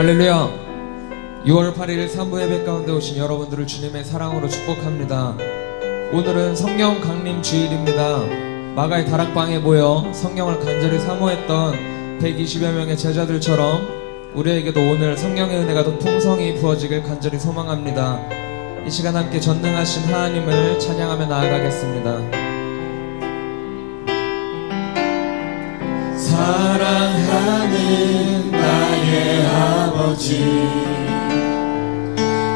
할렐루야. 6월 8일 3부 예배 가운데 오신 여러분들을 주님의 사랑으로 축복합니다. 오늘은 성령 강림 주일입니다. 마가의 다락방에 모여 성령을 간절히 사모했던 120여 명의 제자들처럼 우리에게도 오늘 성령의 은혜가 더 풍성히 부어지길 간절히 소망합니다. 이 시간 함께 전능하신 하나님을 찬양하며 나아가겠습니다. 사랑하는 나의 아버지,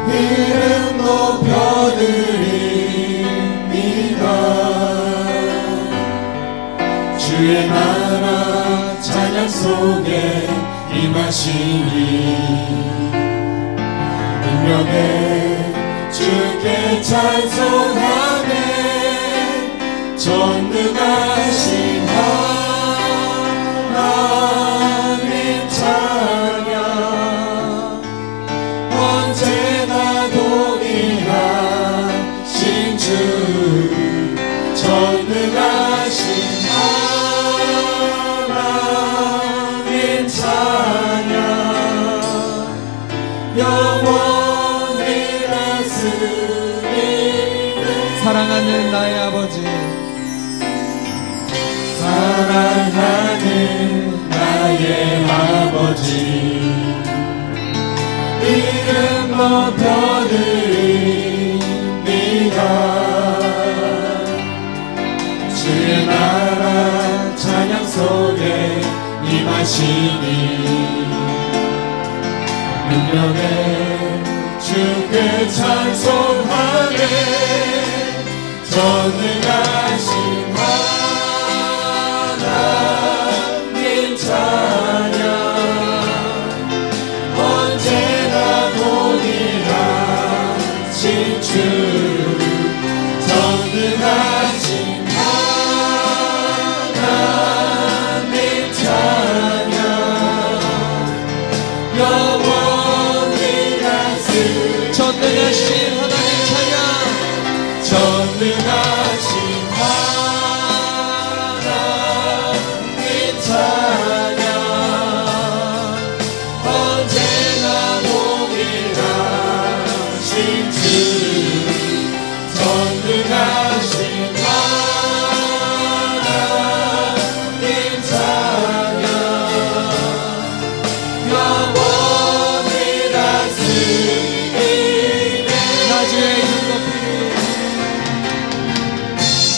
이름 높여드립니다. 주의 나라 찬양 속에 임하시니 운명에 주께 찬송하네. 전능하신 하나님 찬양, 언제나 동일하신 주, 전능하신 하나님 찬양, 영원히 다스리네. 사랑하는 나의 아버지, 사랑하는 나의 아버지, 이름 높여드립니다. 주의 나라 찬양 속에 임하시니 운명에 주께 찬송하네. 전능하신 하나님 찬양, 언제나 동일하신 주, 전능하신 하나님 찬양, 영원히 다스리네. 전능하신 하나님 찬양, 전능하신 하나님 찬양, 언제나 동일하신 주, 전능하신 하나님 찬양, 영원히 다스리네.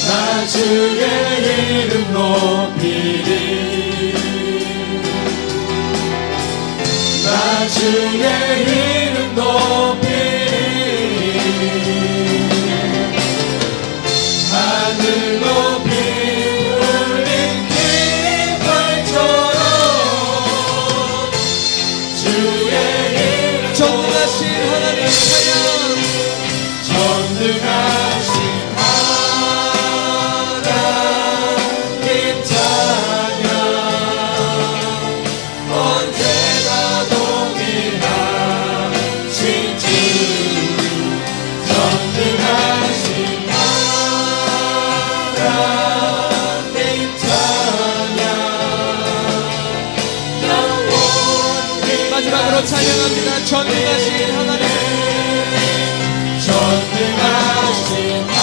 나 주의 이름 높이리. 나 주의 이름 높이리. 나 주의 이름 높이리. 하늘 높이 울린 깃발처럼 주의 이름 전능하신 하나님 찬양, 전능하신 하나님 찬양, 언제나 동일하신 주, 전능하신 하나님 찬양, 영원히 마지막으로 찬양합니다. 전능하신 하나님, 전능하신 하나님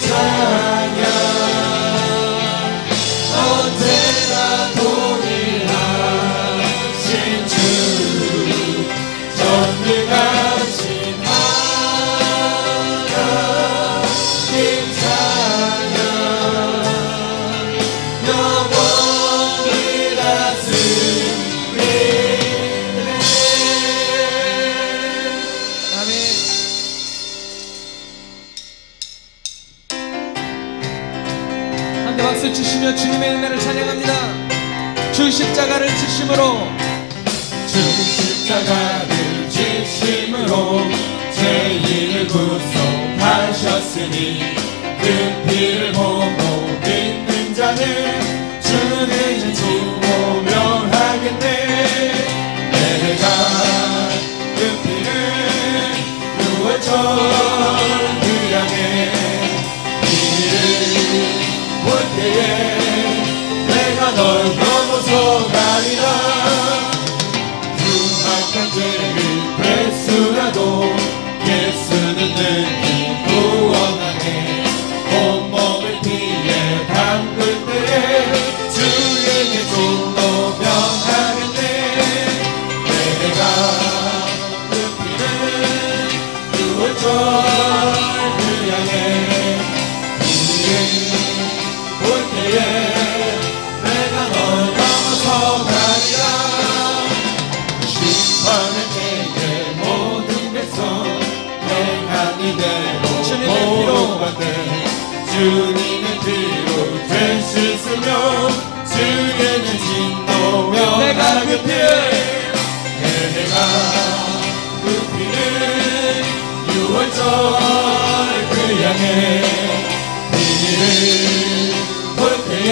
찬양, 언제나 동일하신 주, 전능하신 하나님 찬양, 영원히 다스리네. 아멘. 함께 박수 치시며 주님의 은혜를 찬양합니다. 주 십자가를 지심으로, 주 십자가를 지심으로 죄인을 구속하셨으니 그 피를 보고 믿는 자는 주는 주오명하겠네. 내가 그 피를 6월 절 향해 이를 볼 때에 내가 널 넘어서가 주님의 피로 될 수 있으며 주에는 진노며 내가 그 피를 내가 그 피를 6월절 그 양의 비밀을 볼 때에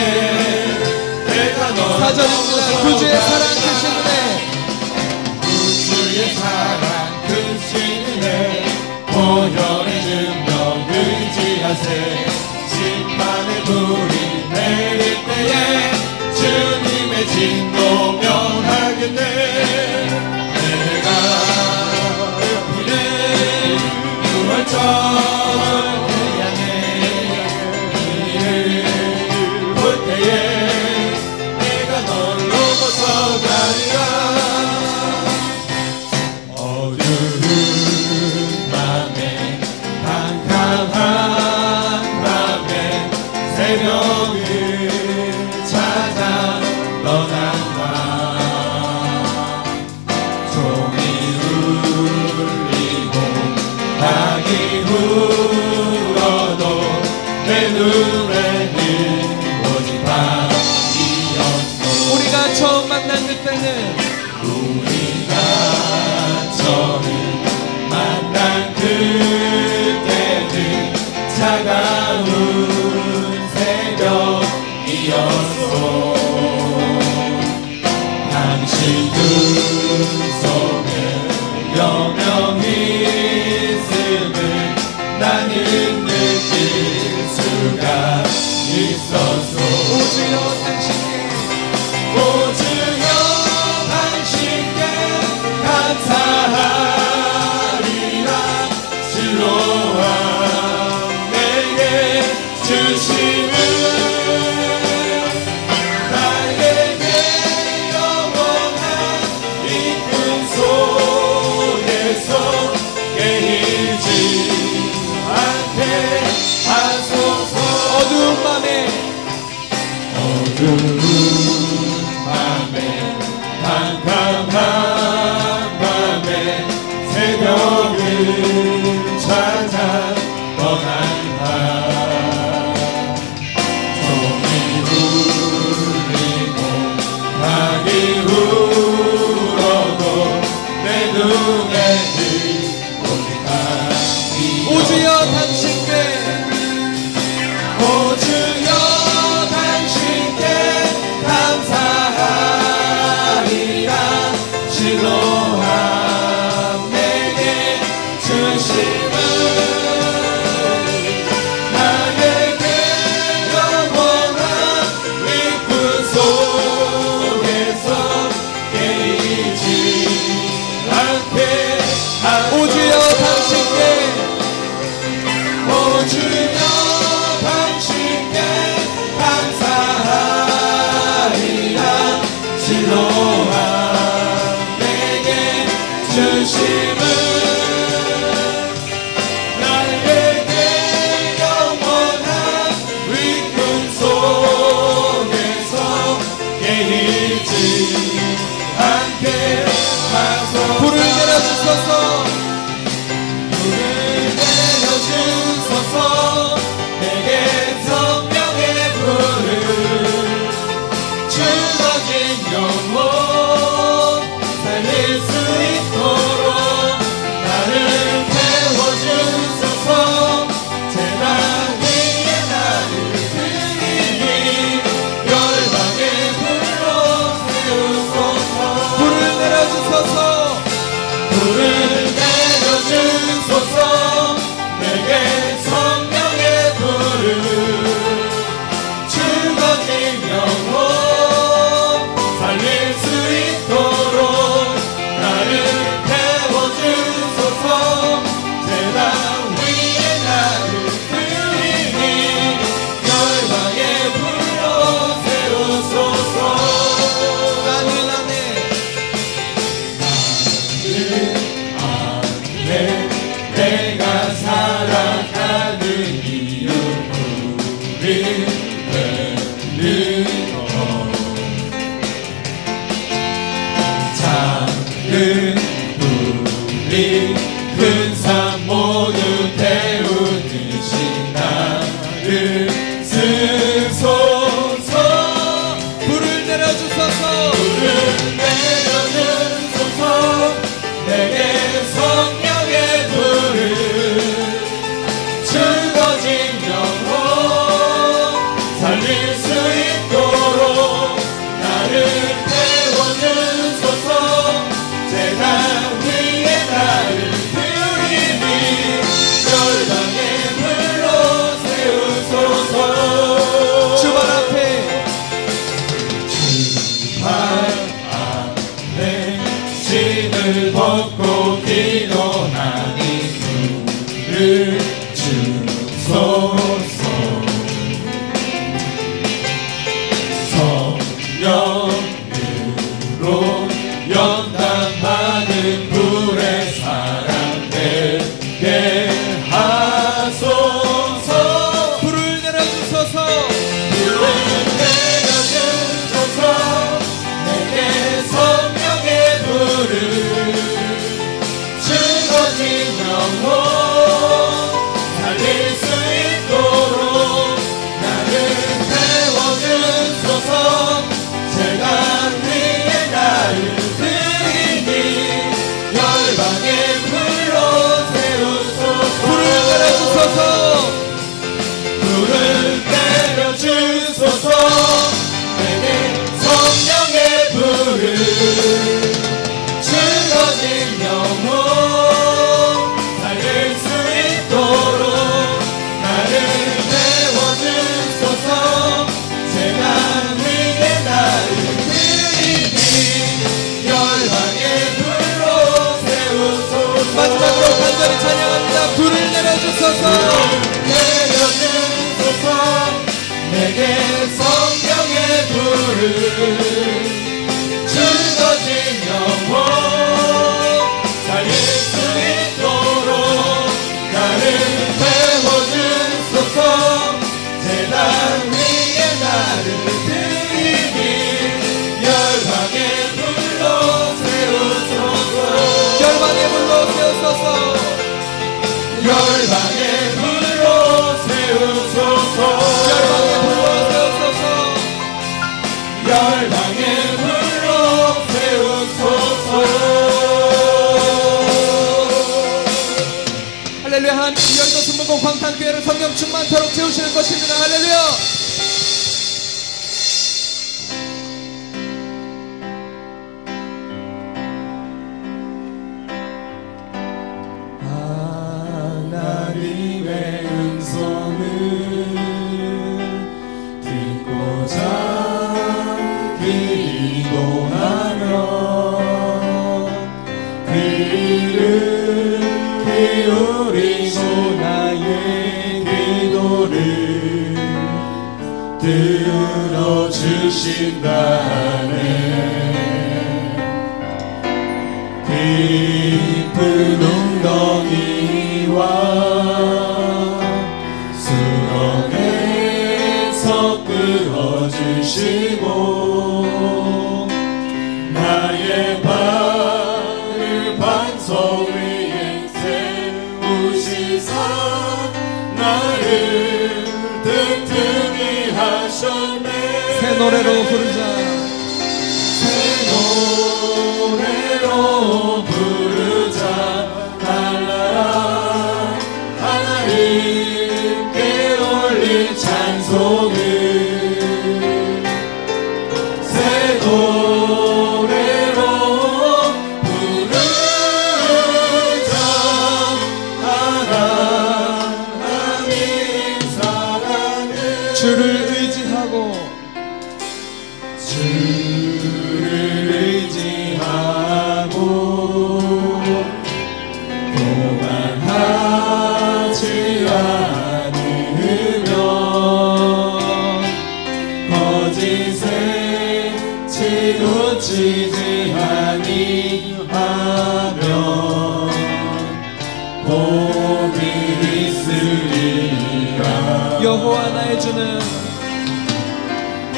내가 널 4절입니다. 구주의 사랑 크신 은혜, 구주의 사랑 크신 은혜 보혈의 능력 의지하세 심판의 불이 내릴 때에 주님의 진노 면하겠네 내가 그 피를 6월절 그 양의 비밀을 볼 때에 내가 널 넘어서 가리라 어두운 밤에 캄캄한 밤에 새벽을 찾아 떠난다 종이 울리고 닭이 울어도 내 눈에는 오직 밤이었소 우리가 처음 만난 그때는 우리가 처음 만난 그때는 차가운 새벽이었소 당신 눈 속에 영영이 있음을 나는 느낄 수가 있었소 오주여 당신께 오주여 당신께 감사하리라 실로와 내게 주심을 나에게 영원한 이쁨 속에서 깨이지 않게 하소서 어두운 밤에 어두운 밤에 캄캄한 밤에 새벽을 찾아 떠난다 종이 울리고 닭이 울어도 내 눈에는 오직 밤이 오주여 당신께 오주여 당신께 수 있도록 나를 태워주소서. 제가 위에 나를 드리니 열방의 불로 세우소서. 주발 앞에 신을 벗고 기도하니 불을 주소서. 성령으로 연단받은 불의 사랑 되게 하소서. 불을 내려주소서. 불을 내려주소서. 내게 성령의 불을 죽어진 영혼 살릴 수 있도록 나를 태워주소서. 제가 위에 나를 드리니 열방의 불로 세우소서. 불을 내려주소서. 불을 내려주소서. 내게 성령의 불을 죽어진 영혼 살릴 수 있도록 나를 태워주소서. 제가 위에 나를 드리니 열방의 불로 세우소서. 마지막으로 간절히 찬양합니다. 불을 내려주소서. 내려주소서. 내게 성령의 불을 죽어진 영혼 살릴 수 있도록 나를 태워주소서. 제단 위에 나를 드리니 열방의 불로 세우소서. 열방의 불로 세우소서. 열방의 불로 세우소서. 열방의 불로 세우소서. 열방의 불로 세우소서. 할렐루야. 하나님 열도 순복음 광탄교회를 성령 충만토록 채우시는 것입니다. 할렐루야. 하나님의 음성을 듣고자 기도하며 귀를 기울이고 나의 기도를 들어주신다네. 깊은 웅덩이와 수렁에서 끌어주시고 나의 발을 반석 위에 세우시사 나를 든든히 하셨네. 새 노래로 부르자. 새 노래로 부르자. 날라라 하나님께 올릴 찬송을 새 노래로 부르자. 하나님 사랑을 주를 의지하고 주를 의지하고 교만하지 않으며 거짓에 치우치지 아니하면 복이 있으리라. 여호와 나의 주는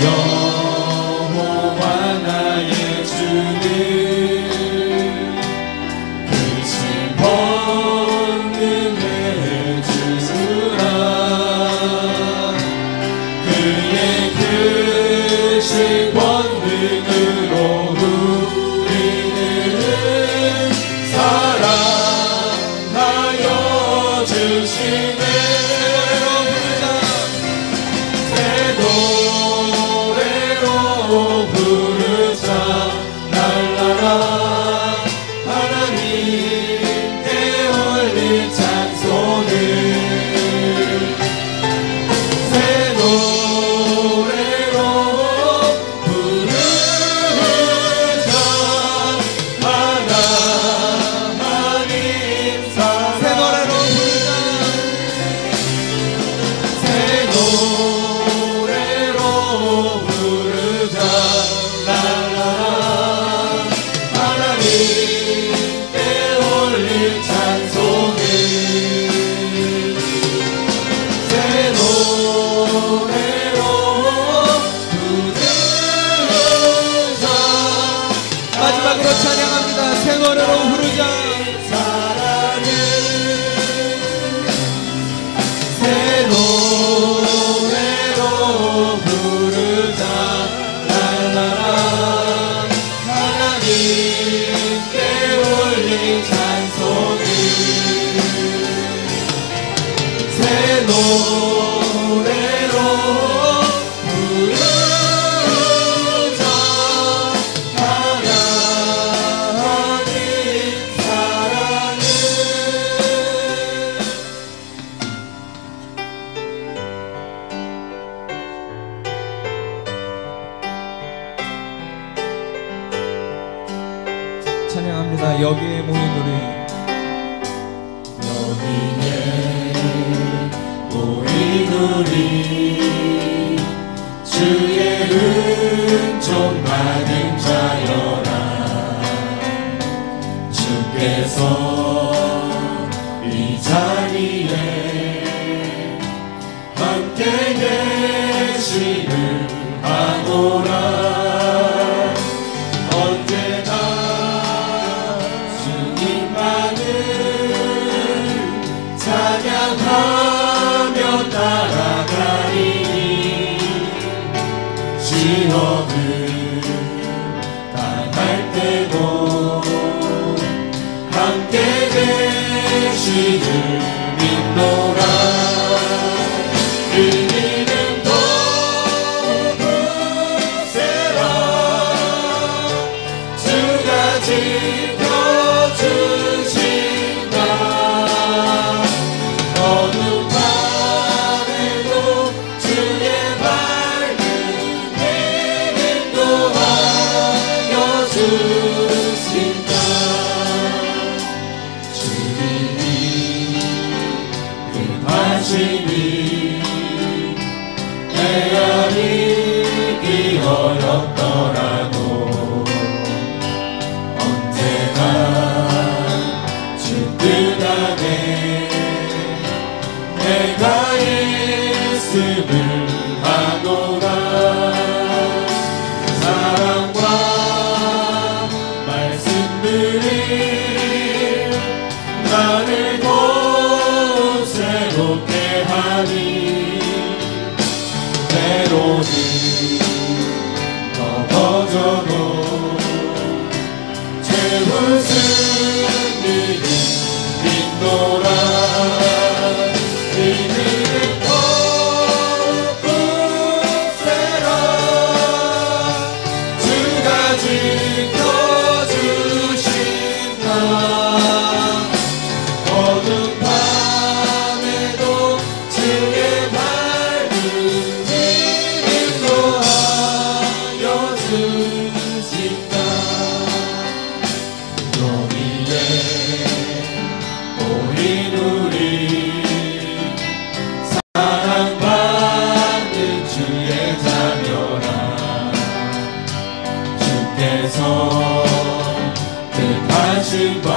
여호와 나의 주는 크신 권능의 주라. 그의 크신 권능으로 축복합니다. 여기에 모인 우리 모인 우리 주의 은총 받은 자여라. 주께서 이 자리에 함께 계시는 하노라. 언제나 주님만을 찬양하며 따라가리니 시험을 당할 때도 함께 계시는 믿노라. 그님은 더욱 세라. 주가 지켜주신다. 어둠 밤에도 주의 밝은 빛 인도하여 주신다. 주님이 급하시니 헤아리기 어렵더라도 언제나 주 뜻 안에 내가 있음을 아노라. 사랑과 말씀들이 나를 더욱 새롭게 하니 때로는 넘어져도 채울 승리는 믿노라. 이는 더욱 굳세라. 주가 지켜주신다. 어둠 밤에도 주의 밝은 빛 인도하여 주신다. 여기에 모인 우리 사랑받는 주의 자녀라. 주께서 뜻하신 바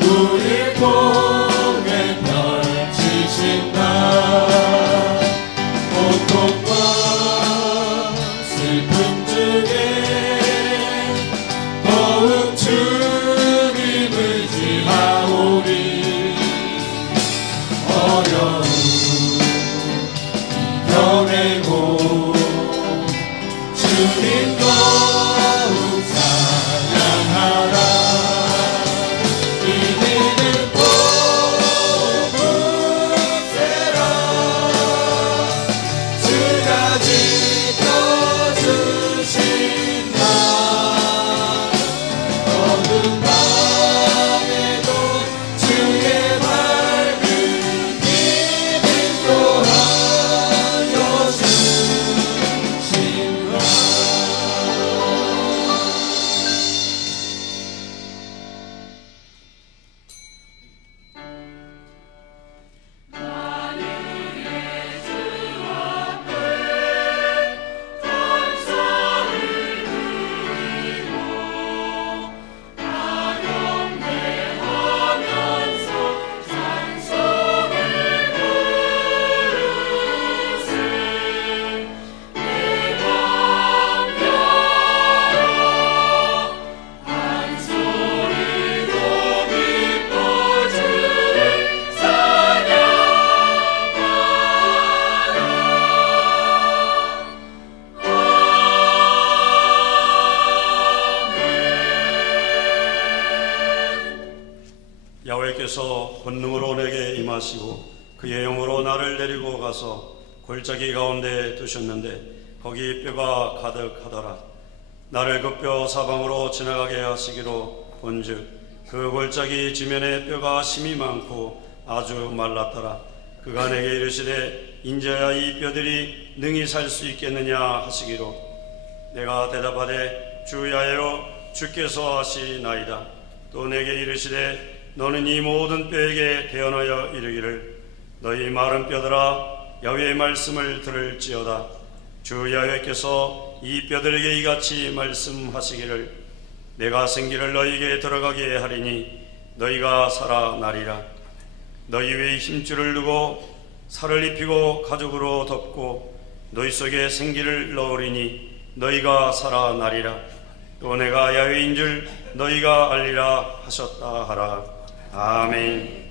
우릴 통해 펼치신다. 고통과 슬픔 중에 더욱 주님 의지하오리. 어려움 이겨내고 주님 더욱 찬양하라. 이는 더욱 굳세라. 주가 지켜주신다. 어둠 밤에도 주의 밝은 빛 인도하여 주신다. 야훼께서 권능으로 내게 임하시고 그의 영으로 나를 데리고 가서 골짜기 가운데 두셨는데 거기 뼈가 가득하더라. 나를 그 뼈 사방으로 지나가게 하시기로 본즉 그 골짜기 지면에 뼈가 심이 많고 아주 말랐더라. 그가 내게 이르시되 인자야 이 뼈들이 능히 살 수 있겠느냐 하시기로 내가 대답하되 주야여 주께서 하시나이다. 또 내게 이르시되 너는 이 모든 뼈에게 대언하여 이르기를 너희 마른 뼈들아 야훼의 말씀을 들을지어다. 주 야훼께서 이 뼈들에게 이같이 말씀하시기를 내가 생기를 너희에게 들어가게 하리니 너희가 살아나리라. 너희 위에 힘줄을 두고 살을 입히고 가죽으로 덮고 너희 속에 생기를 넣으리니 너희가 살아나리라. 또 내가 야훼인 줄 너희가 알리라 하셨다 하라. 아멘.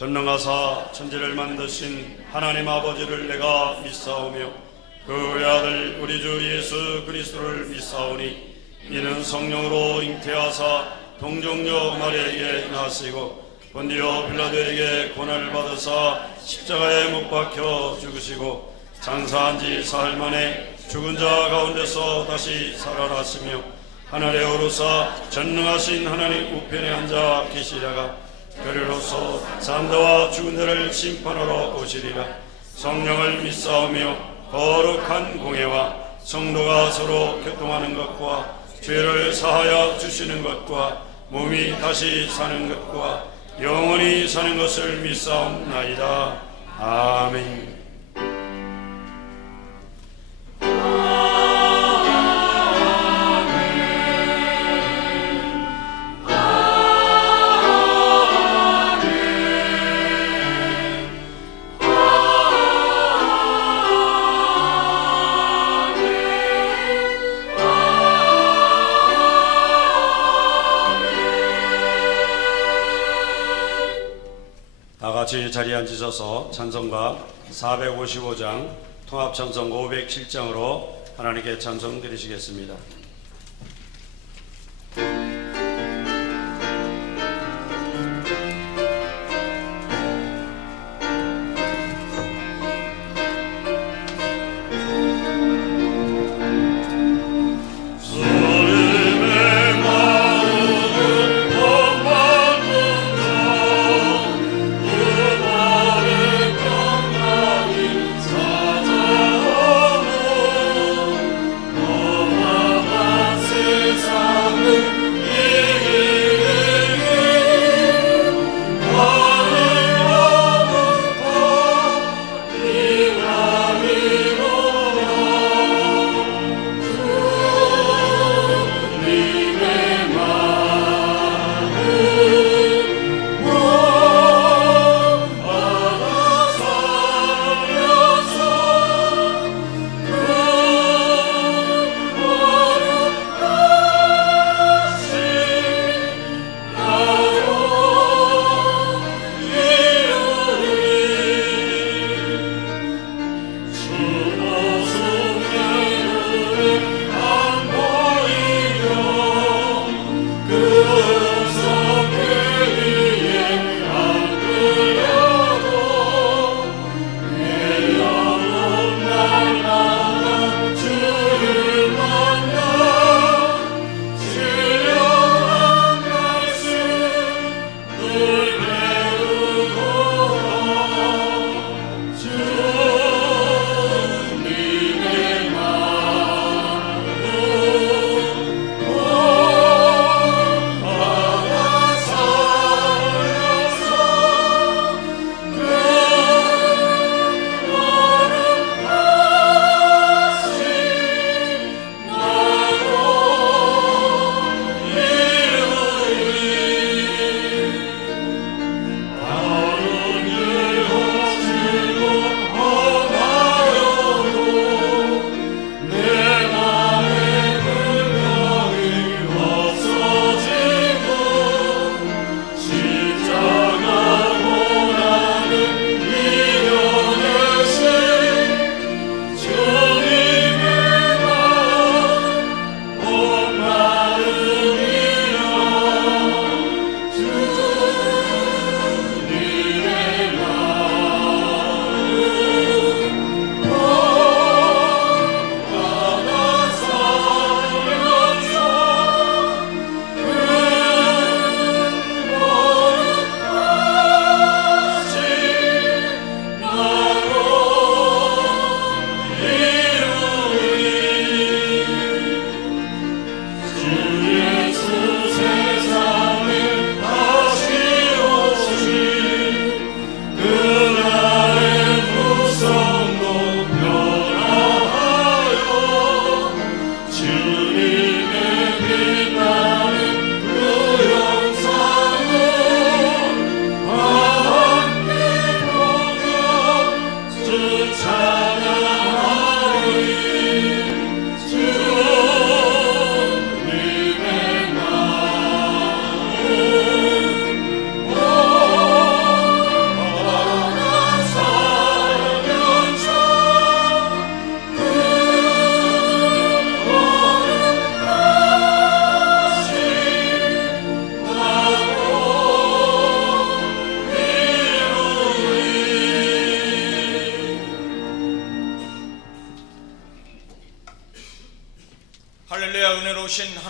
전능하사 천지를 만드신 하나님 아버지를 내가 믿사오며 그의 아들 우리 주 예수 그리스도를 믿사오니 이는 성령으로 잉태하사 동정녀 마리아에게 나시고 본디오 빌라도에게 고난을 받으사 십자가에 못 박혀 죽으시고 장사한 지 사흘 만에 죽은 자 가운데서 다시 살아나시며 하늘에 오르사 전능하신 하나님 우편에 앉아 계시다가 그리로서 산자와 죽은 자를 심판하러 오시리라. 성령을 믿사오며 거룩한 공회와 성도가 서로 교통하는 것과 죄를 사하여 주시는 것과 몸이 다시 사는 것과 영원히 사는 것을 믿사옵나이다. 아멘. 같이 자리에 앉으셔서 찬송가 455장 통합찬송 507장으로 하나님께 찬송 드리시겠습니다. 오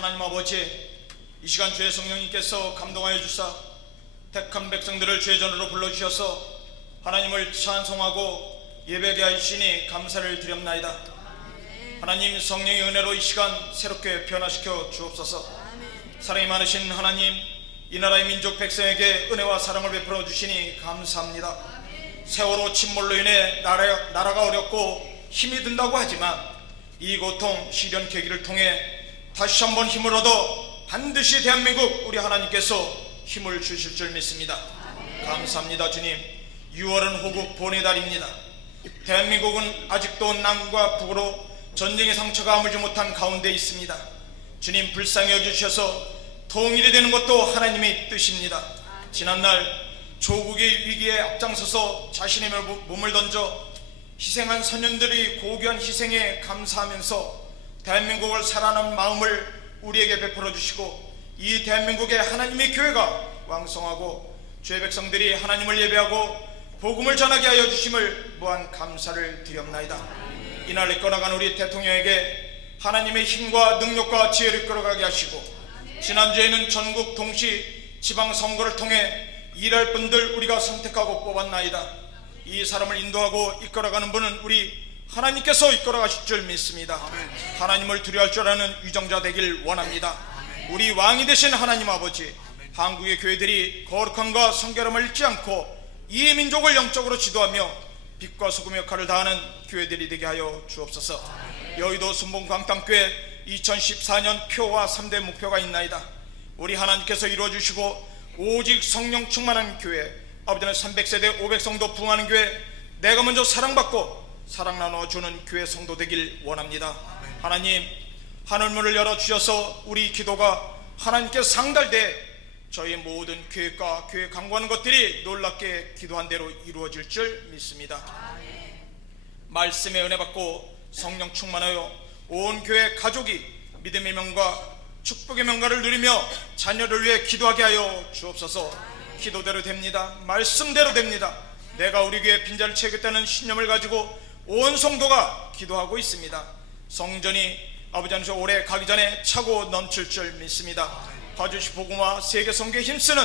하나님 아버지, 이 시간 주의 성령님께서 감동하여 주사 택한 백성들을 주의 전으로 불러주셔서 하나님을 찬송하고 예배하게 하시니 감사를 드렸나이다. 하나님, 성령의 은혜로 이 시간 새롭게 변화시켜 주옵소서. 사랑이 많으신 하나님, 이 나라의 민족 백성에게 은혜와 사랑을 베풀어 주시니 감사합니다. 세월호 침몰로 인해 나라가 어렵고 힘이 든다고 하지만 이 고통 시련 계기를 통해 다시 한번 힘을 얻어 반드시 대한민국 우리 하나님께서 힘을 주실 줄 믿습니다. 감사합니다. 주님, 6월은 호국 본의 달입니다. 대한민국은 아직도 남과 북으로 전쟁의 상처가 아물지 못한 가운데 있습니다. 주님, 불쌍히 여주셔서 통일이 되는 것도 하나님의 뜻입니다. 지난날 조국의 위기에 앞장서서 자신의 몸을 던져 희생한 선연들의 고귀한 희생에 감사하면서 대한민국을 사랑하는 마음을 우리에게 베풀어 주시고 이 대한민국의 하나님의 교회가 왕성하고 주의 백성들이 하나님을 예배하고 복음을 전하게 하여 주심을 무한 감사를 드렸나이다. 이날 이끌어간 우리 대통령에게 하나님의 힘과 능력과 지혜를 이끌어가게 하시고 지난주에는 전국 동시 지방선거를 통해 일할 분들 우리가 선택하고 뽑았나이다. 이 사람을 인도하고 이끌어가는 분은 우리 하나님께서 이끌어가실 줄 믿습니다. 하나님을 두려워할 줄 아는 위정자 되길 원합니다. 우리 왕이 되신 하나님 아버지, 한국의 교회들이 거룩함과 성결함을 잃지 않고 이 민족을 영적으로 지도하며 빛과 소금 역할을 다하는 교회들이 되게 하여 주옵소서. 여의도 순복음광탄교회 2014년 표와 3대 목표가 있나이다. 우리 하나님께서 이루어주시고 오직 성령 충만한 교회, 아버지는 300세대 500성도 부흥하는 교회, 내가 먼저 사랑받고 사랑 나눠주는 교회 성도 되길 원합니다. 하나님, 하늘문을 열어주셔서 우리 기도가 하나님께 상달돼 저희 모든 계획과 교회 강구하는 것들이 놀랍게 기도한 대로 이루어질 줄 믿습니다. 말씀의 은혜 받고 성령 충만하여 온 교회 가족이 믿음의 명과 축복의 명가를 누리며 자녀를 위해 기도하게 하여 주옵소서. 기도대로 됩니다. 말씀대로 됩니다. 내가 우리 교회 빈자를 채우겠다는 신념을 가지고 온 성도가 기도하고 있습니다. 성전이 아버지 안에서 올해 가기 전에 차고 넘칠 줄 믿습니다. 봐주시 복음화 세계 선교에 힘쓰는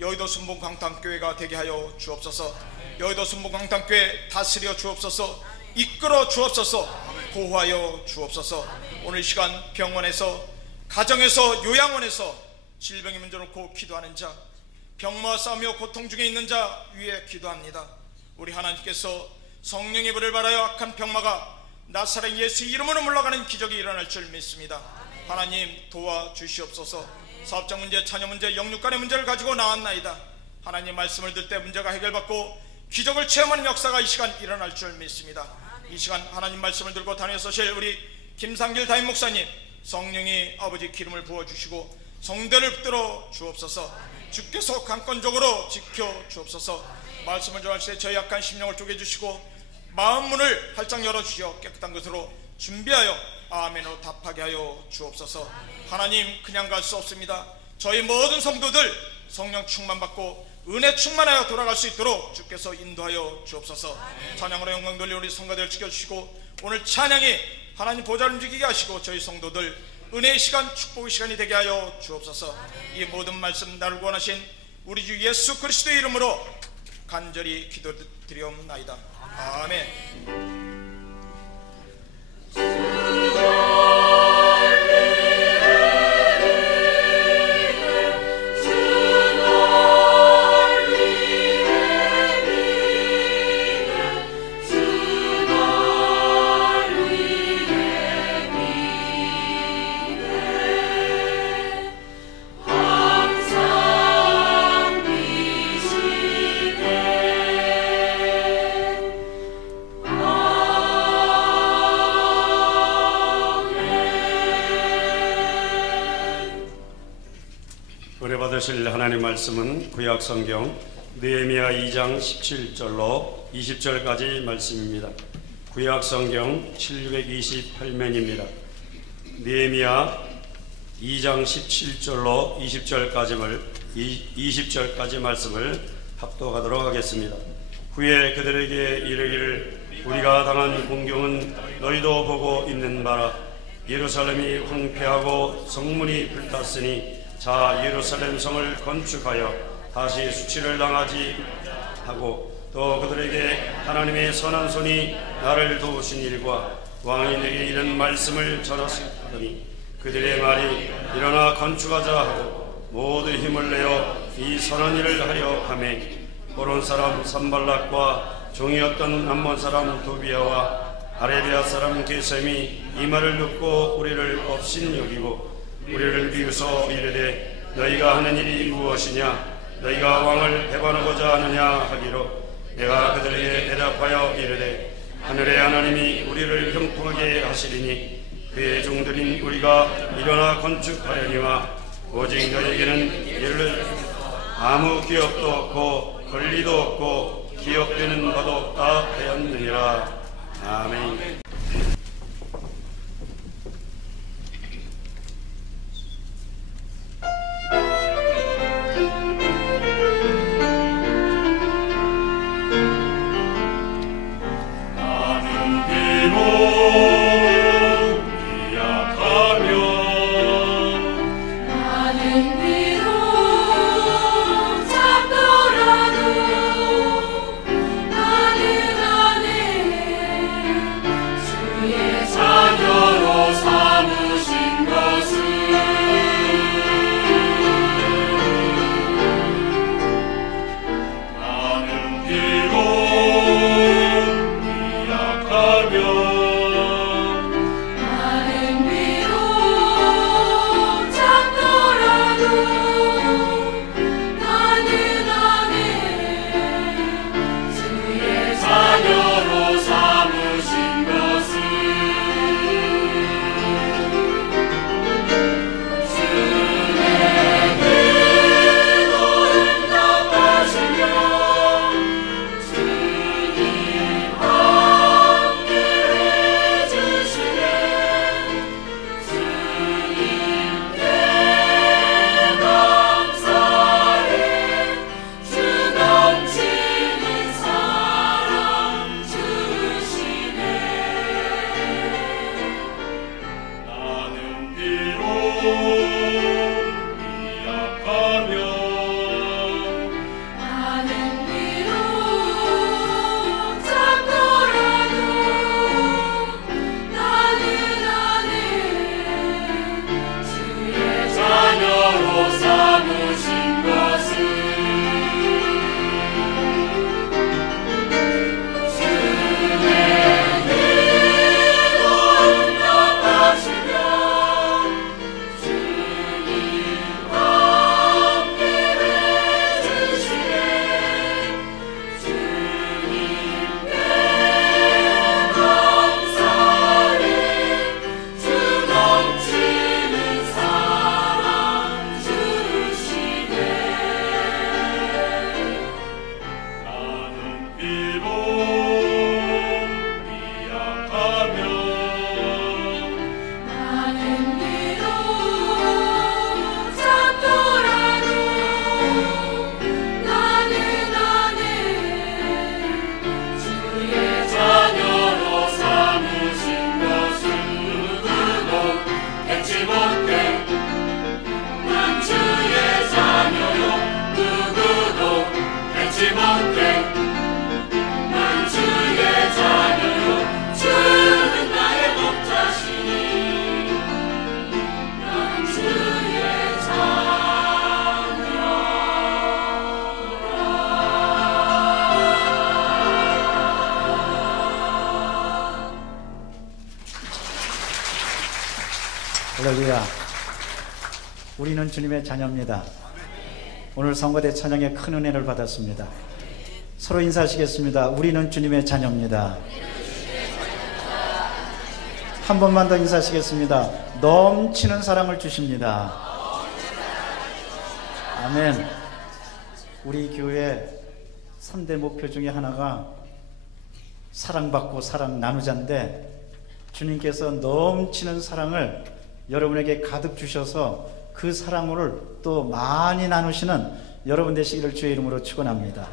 여의도 순복음광탄교회가 되게 하여 주옵소서. 여의도 순복음광탄교회 다스려 주옵소서. 이끌어 주옵소서. 보호하여 주옵소서. 오늘 시간 병원에서, 가정에서, 요양원에서 질병의 문제 놓고 기도하는 자, 병마와 싸우며 고통 중에 있는 자 위에 기도합니다. 우리 하나님께서 성령의 불을 발하여 악한 병마가 나사렛 예수 이름으로 물러가는 기적이 일어날 줄 믿습니다. 하나님 도와주시옵소서. 사업적 문제, 자녀 문제, 영육간의 문제를 가지고 나왔나이다. 하나님 말씀을 들 때 문제가 해결받고 기적을 체험하는 역사가 이 시간 일어날 줄 믿습니다. 이 시간 하나님 말씀을 들고 다녀서 실 우리 김상길 담임 목사님, 성령이 아버지 기름을 부어주시고 성대를 붙들어 주옵소서. 주께서 강권적으로 지켜 주옵소서. 말씀을 전하실 때 저희 약한 심령을 쪼개주시고 마음 문을 활짝 열어주시어 깨끗한 것으로 준비하여 아멘으로 답하게 하여 주옵소서. 하나님, 그냥 갈 수 없습니다. 저희 모든 성도들 성령 충만받고 은혜 충만하여 돌아갈 수 있도록 주께서 인도하여 주옵소서. 찬양으로 영광 돌려 우리 성가대를 지켜주시고 오늘 찬양이 하나님 보좌를 움직이게 하시고 저희 성도들 은혜의 시간, 축복의 시간이 되게 하여 주옵소서. 이 모든 말씀 나를 원하신 우리 주 예수 그리스도의 이름으로 간절히 기도드리옵나이다. 아멘. 받으실 하나님 말씀은 구약 성경 느헤미야 2장 17절로 20절까지 말씀입니다. 구약 성경 728면입니다. 느헤미야 2장 17절로 20절까지 말씀을 합독하도록 하겠습니다. 후에 그들에게 이르기를 우리가 당한 공경은 너희도 보고 있는 바라. 예루살렘이 황폐하고 성문이 불탔으니 자 예루살렘 성을 건축하여 다시 수치를 당하지 하고 또 그들에게 하나님의 선한 손이 나를 도우신 일과 왕이 내게 이런 말씀을 전하시더니 그들의 말이 일어나 건축하자 하고 모두 힘을 내어 이 선한 일을 하려 하매 호론 사람 산발락과 종이었던 암몬 사람 도비아와 아레비아 사람 게셈이 이 말을 듣고 우리를 업신 여기고 우리를 비웃어 이르되 너희가 하는 일이 무엇이냐 너희가 왕을 배반하고자 하느냐 하기로 내가 그들에게 대답하여 이르되 하늘의 하나님이 우리를 형통하게 하시리니 그의 종들인 우리가 일어나 건축하려니와 오직 너희에게는 이를 아무 기업도 없고 권리도 없고 기억되는 바도 없다 하였느니라. 아멘. 할렐루야. 우리는 주님의 자녀입니다. 오늘 성가대 찬양에 큰 은혜를 받았습니다. 서로 인사하시겠습니다. 우리는 주님의 자녀입니다. 한 번만 더 인사하시겠습니다. 넘치는 사랑을 주십니다. 아멘. 우리 교회 3대 목표 중에 하나가 사랑받고 사랑 나누자인데, 주님께서 넘치는 사랑을 여러분에게 가득 주셔서 그 사랑을 또 많이 나누시는 여러분 되시기를 주의 이름으로 축원합니다.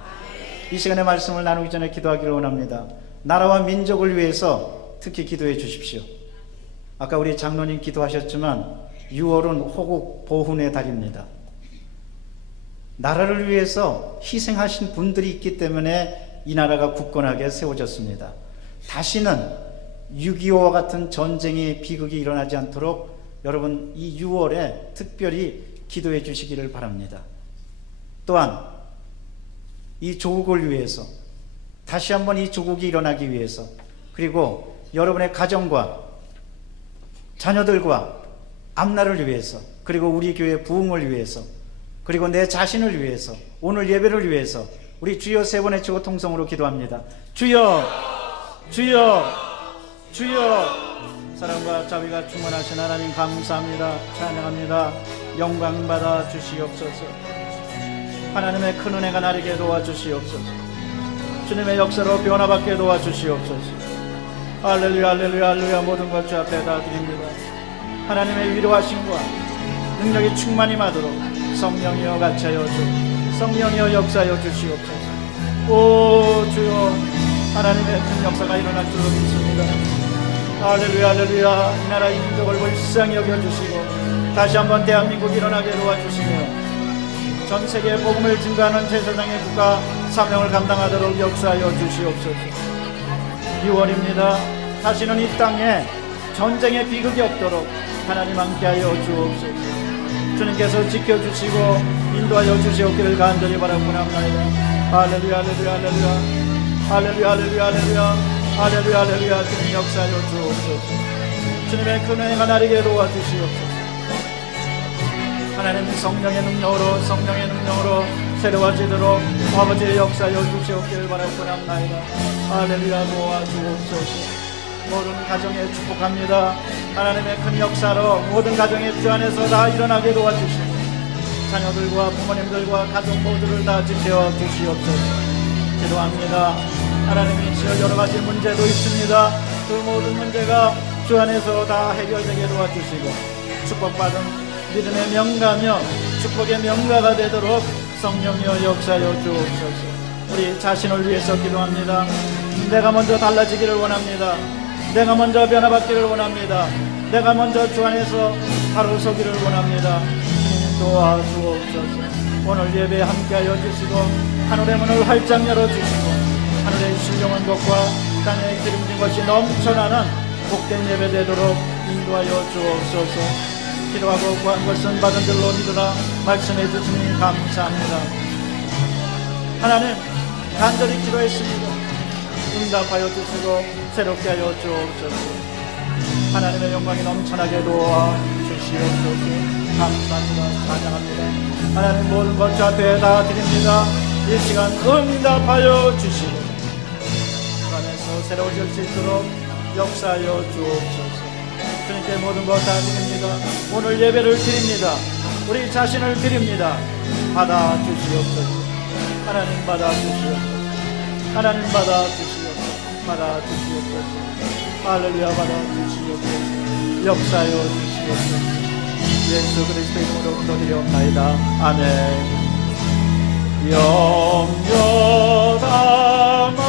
이 시간에 말씀을 나누기 전에 기도하기를 원합니다. 나라와 민족을 위해서 특히 기도해 주십시오. 아까 우리 장로님 기도하셨지만 6월은 호국 보훈의 달입니다. 나라를 위해서 희생하신 분들이 있기 때문에 이 나라가 굳건하게 세워졌습니다. 다시는 6.25와 같은 전쟁의 비극이 일어나지 않도록 여러분 이 6월에 특별히 기도해 주시기를 바랍니다. 또한 이 조국을 위해서, 다시 한번 이 조국이 일어나기 위해서, 그리고 여러분의 가정과 자녀들과 앞날을 위해서, 그리고 우리 교회 부흥을 위해서, 그리고 내 자신을 위해서, 오늘 예배를 위해서 우리 주여 세 번 외치고 통성으로 기도합니다. 주여, 주여, 주여. 사랑과 자비가 충만하신 하나님 감사합니다. 찬양합니다. 영광 받아 주시옵소서. 하나님의 큰 은혜가 나리게 도와주시옵소서. 주님의 역사로 변화받게 도와주시옵소서. 할렐루야, 할렐루야, 할렐루야. 모든 것 주 앞에 다 드립니다. 하나님의 위로하심과 능력이 충만히 마도록 성령이여 같이하여 주, 성령이여 역사하여 주시옵소서. 오 주여, 하나님의 큰 역사가 일어날 줄로 믿습니다. 할렐루야, 할렐루야. 이 나라의 민족을 불쌍히 여겨주시고 다시 한번 대한민국 일어나게 도와주시며 전 세계에 복음을 증거하는 제사장의 국가 사명을 감당하도록 역사하여 주시옵소서. 6월입니다. 다시는 이 땅에 전쟁의 비극이 없도록 하나님 함께하여 주옵소서. 주님께서 지켜주시고 인도하여 주시옵기를 간절히 바라옵나이다. 할렐루야, 할렐루야, 할렐루야. 할렐루야, 할렐루야, 할렐루야. 할렐루야, 할렐루야. 주님 역사하여 주옵소서. 주님의 큰 은혜가 나리게 도와주시옵소서. 하나님 성령의 능력으로 새로워지도록 아버지의 역사여 주시옵기를 바라옵나이다. 할렐루야, 도와주옵소서. 모든 가정에 축복합니다. 하나님의 큰 역사로 모든 가정의 주 안에서 다 일어나게 도와주시고 자녀들과 부모님들과 가족 모두를 다 지켜 주시옵소서. 기도합니다. 하나님이시여 여러 가지 문제도 있습니다. 그 모든 문제가 주 안에서 다 해결되게 도와주시고 축복받은 믿음의 명가며 축복의 명가가 되도록 성령이여 역사여 주옵소서. 우리 자신을 위해서 기도합니다. 내가 먼저 달라지기를 원합니다. 내가 먼저 변화받기를 원합니다. 내가 먼저 주 안에서 바로 서기를 원합니다. 도와주옵소서. 오늘 예배에 함께하여 주시고 하늘의 문을 활짝 열어주시고 하늘의 신령한 것과 땅에 기름진 것이 넘쳐나는 복된 예배 되도록 인도하여 주옵소서. 기도하고 구한 것은 받은 줄로 믿으라 말씀해 주시니 감사합니다. 하나님 간절히 기도했습니다. 응답하여 주시고 새롭게 하여 주옵소서. 하나님의 영광이 넘쳐나게 도와 주시옵소서. 감사합니다. 찬양합니다. 하나님 모든 것 주 앞에 다 드립니다. 이 시간 응답하여 주시고 주 안에서 새로워질 수 있도록 역사하여 주옵소서. 주님께 모든 것 다 드립니다. 오늘 예배를 드립니다. 우리 자신을 드립니다. 받아 주시옵소서. 하나님 받아 주시옵소서. 하나님 받아 주시옵소서. 받아 주시옵소서. 할렐루야 받아 주시옵소서. 역사하여 주시옵소서. 예수 그리스도 이름으로 기도드리옵나이다. 아멘. 영여 담아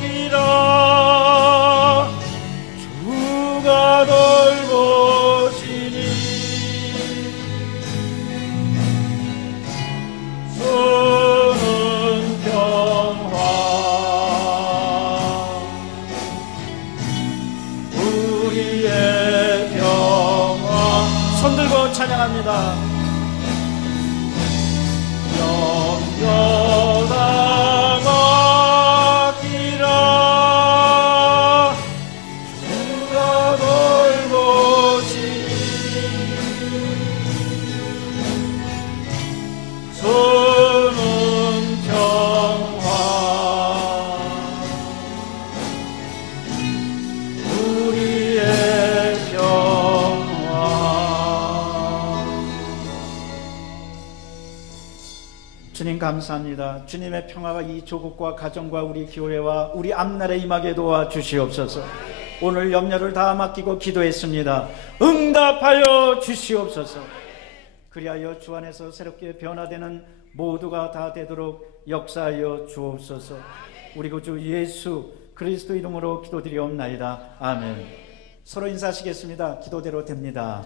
기라 주가 돌보시니 주는 평화 우리의 평화. 손들고 찬양합니다. 영원하기라 주가 돌보시니 주는 평화 우리의 평화. 주님 감사합니다. 주님의 평화가 이 조국과 가정과 우리 교회와 우리 앞날에 임하게 도와 주시옵소서. 오늘 염려를 다 맡기고 기도했습니다. 응답하여 주시옵소서. 그리하여 주 안에서 새롭게 변화되는 모두가 다 되도록 역사하여 주옵소서. 우리 구주 예수 그리스도 이름으로 기도드리옵나이다. 아멘. 서로 인사하시겠습니다. 기도대로 됩니다.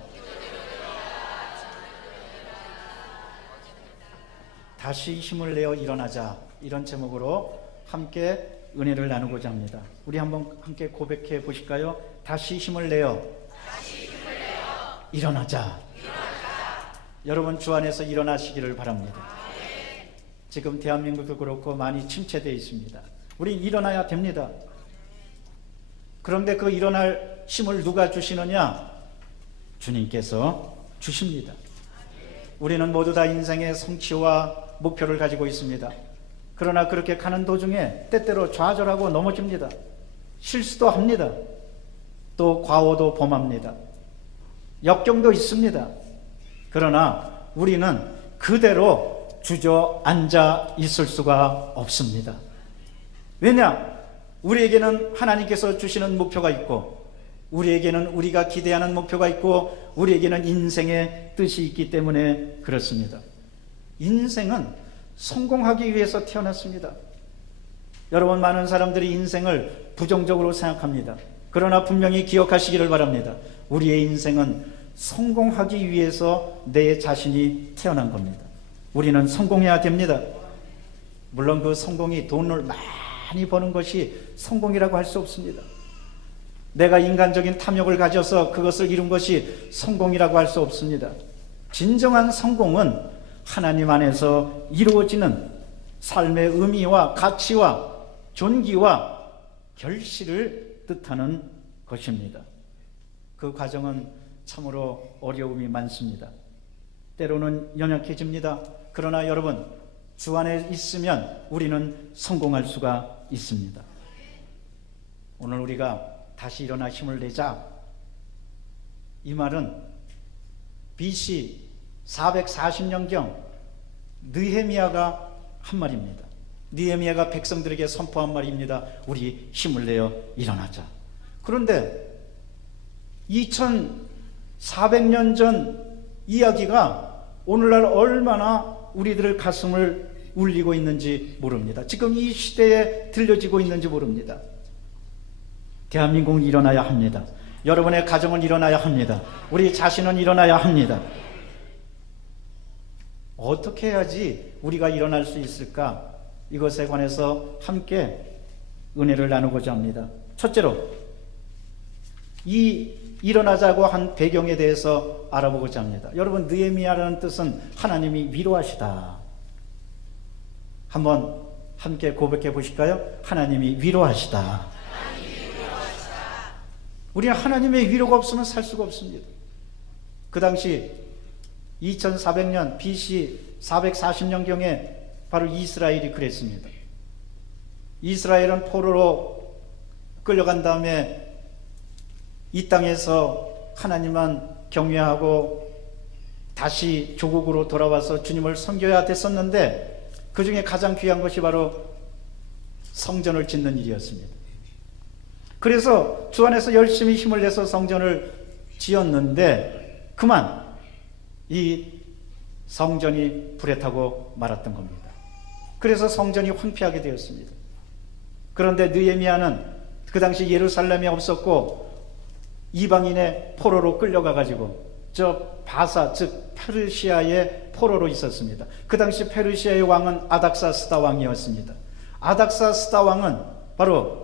다시 힘을 내어 일어나자, 이런 제목으로 함께 은혜를 나누고자 합니다. 우리 한번 함께 고백해 보실까요? 다시 힘을 내어 일어나자. 여러분 주 안에서 일어나시기를 바랍니다. 지금 대한민국도 그렇고 많이 침체되어 있습니다. 우리 일어나야 됩니다. 그런데 그 일어날 힘을 누가 주시느냐? 주님께서 주십니다. 우리는 모두 다 인생의 성취와 목표를 가지고 있습니다. 그러나 그렇게 가는 도중에 때때로 좌절하고 넘어집니다. 실수도 합니다. 또 과오도 범합니다. 역경도 있습니다. 그러나 우리는 그대로 주저앉아 있을 수가 없습니다. 왜냐? 우리에게는 하나님께서 주시는 목표가 있고, 우리에게는 우리가 기대하는 목표가 있고, 우리에게는 인생의 뜻이 있기 때문에 그렇습니다. 인생은 성공하기 위해서 태어났습니다. 여러분, 많은 사람들이 인생을 부정적으로 생각합니다. 그러나 분명히 기억하시기를 바랍니다. 우리의 인생은 성공하기 위해서 내 자신이 태어난 겁니다. 우리는 성공해야 됩니다. 물론 그 성공이 돈을 많이 버는 것이 성공이라고 할 수 없습니다. 내가 인간적인 탐욕을 가져서 그것을 이룬 것이 성공이라고 할 수 없습니다. 진정한 성공은 하나님 안에서 이루어지는 삶의 의미와 가치와 존귀와 결실을 뜻하는 것입니다. 그 과정은 참으로 어려움이 많습니다. 때로는 연약해집니다. 그러나 여러분, 주 안에 있으면 우리는 성공할 수가 있습니다. 오늘 우리가 다시 일어나 힘을 내자, 이 말은 BC 440년경 느헤미야가 한 말입니다. 느헤미야가 백성들에게 선포한 말입니다. 우리 힘을 내어 일어나자. 그런데 2400년 전 이야기가 오늘날 얼마나 우리들의 가슴을 울리고 있는지 모릅니다. 지금 이 시대에 들려지고 있는지 모릅니다. 대한민국은 일어나야 합니다. 여러분의 가정은 일어나야 합니다. 우리 자신은 일어나야 합니다. 어떻게 해야지 우리가 일어날 수 있을까? 이것에 관해서 함께 은혜를 나누고자 합니다. 첫째로, 이 일어나자고 한 배경에 대해서 알아보고자 합니다. 여러분, 느헤미야라는 뜻은 하나님이 위로하시다. 한번 함께 고백해 보실까요? 하나님이 위로하시다. 우리는 하나님의 위로가 없으면 살 수가 없습니다. 그 당시 2400년 BC 440년경에 바로 이스라엘이 그랬습니다. 이스라엘은 포로로 끌려간 다음에 이 땅에서 하나님만 경외하고 다시 조국으로 돌아와서 주님을 섬겨야 됐었는데, 그 중에 가장 귀한 것이 바로 성전을 짓는 일이었습니다. 그래서 주 안에서 열심히 힘을 내서 성전을 지었는데 그만 이 성전이 불에 타고 말았던 겁니다. 그래서 성전이 황폐하게 되었습니다. 그런데 느헤미야는 그 당시 예루살렘이 없었고 이방인의 포로로 끌려가 가지고 저 바사, 즉 페르시아의 포로로 있었습니다. 그 당시 페르시아의 왕은 아닥사스다 왕이었습니다. 아닥사스다 왕은 바로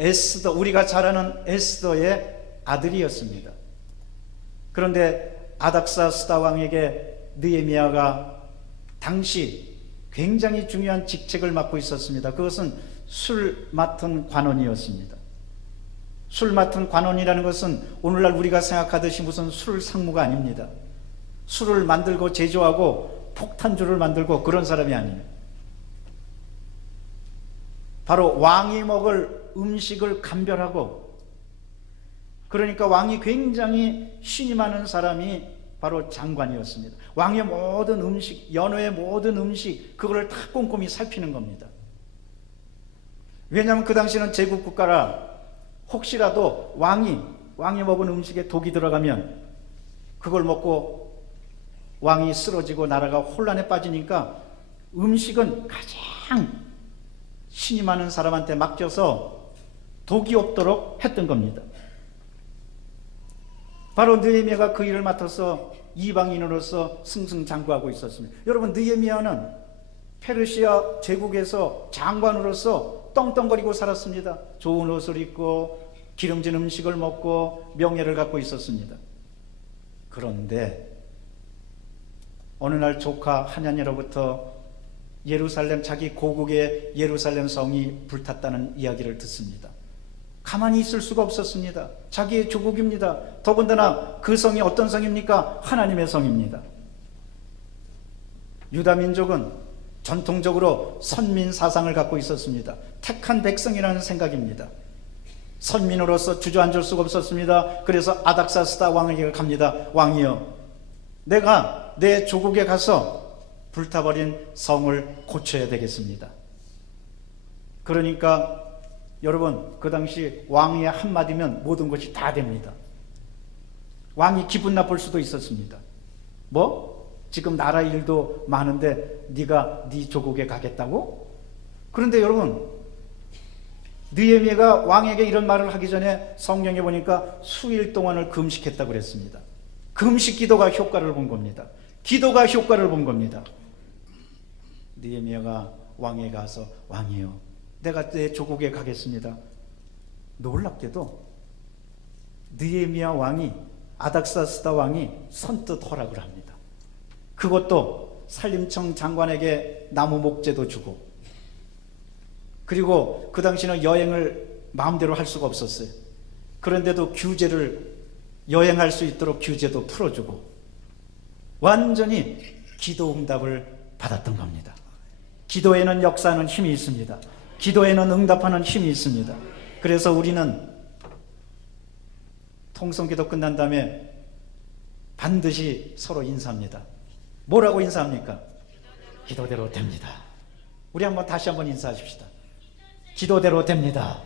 에스더, 우리가 잘 아는 에스더의 아들이었습니다. 그런데 아닥사스다 왕에게 느헤미야가 당시 굉장히 중요한 직책을 맡고 있었습니다. 그것은 술 맡은 관원이었습니다. 술 맡은 관원이라는 것은 오늘날 우리가 생각하듯이 무슨 술 상무가 아닙니다. 술을 만들고 제조하고 폭탄주를 만들고 그런 사람이 아니에요. 바로 왕이 먹을 음식을 감별하고, 그러니까 왕이 굉장히 신이 많은 사람이 바로 장관이었습니다. 왕의 모든 음식, 연회의 모든 음식, 그거를 다 꼼꼼히 살피는 겁니다. 왜냐하면 그 당시는 제국 국가라 혹시라도 왕이 먹은 음식에 독이 들어가면 그걸 먹고 왕이 쓰러지고 나라가 혼란에 빠지니까 음식은 가장 신이 많은 사람한테 맡겨서 독이 없도록 했던 겁니다. 바로 느헤미야가 그 일을 맡아서 이방인으로서 승승장구하고 있었습니다. 여러분, 느헤미야는 페르시아 제국에서 장관으로서 떵떵거리고 살았습니다. 좋은 옷을 입고 기름진 음식을 먹고 명예를 갖고 있었습니다. 그런데 어느 날 조카 하냐냐로부터 예루살렘, 자기 고국의 예루살렘 성이 불탔다는 이야기를 듣습니다. 가만히 있을 수가 없었습니다. 자기의 조국입니다. 더군다나 그 성이 어떤 성입니까? 하나님의 성입니다. 유다 민족은 전통적으로 선민 사상을 갖고 있었습니다. 택한 백성이라는 생각입니다. 선민으로서 주저앉을 수가 없었습니다. 그래서 아닥사스다 왕에게 갑니다. 왕이여, 내가 내 조국에 가서 불타버린 성을 고쳐야 되겠습니다. 그러니까 여러분, 그 당시 왕의 한마디면 모든 것이 다 됩니다. 왕이 기분 나쁠 수도 있었습니다. 뭐? 지금 나라 일도 많은데 네가 네 조국에 가겠다고? 그런데 여러분, 느헤미야가 왕에게 이런 말을 하기 전에 성경에 보니까 수일 동안을 금식했다고 그랬습니다. 금식 기도가 효과를 본 겁니다. 기도가 효과를 본 겁니다. 느헤미야가 왕에 가서 왕이요, 내가 내 조국에 가겠습니다. 놀랍게도 느헤미야 왕이, 아닥사스다 왕이 선뜻 허락을 합니다. 그것도 산림청 장관에게 나무 목재도 주고, 그리고 그 당시는 여행을 마음대로 할 수가 없었어요. 그런데도 규제를, 여행할 수 있도록 규제도 풀어주고, 완전히 기도 응답을 받았던 겁니다. 기도에는 역사하는 힘이 있습니다. 기도에는 응답하는 힘이 있습니다. 그래서 우리는 통성기도 끝난 다음에 반드시 서로 인사합니다. 뭐라고 인사합니까? 기도대로 됩니다. 우리 다시 한번 인사하십시다. 기도대로 됩니다.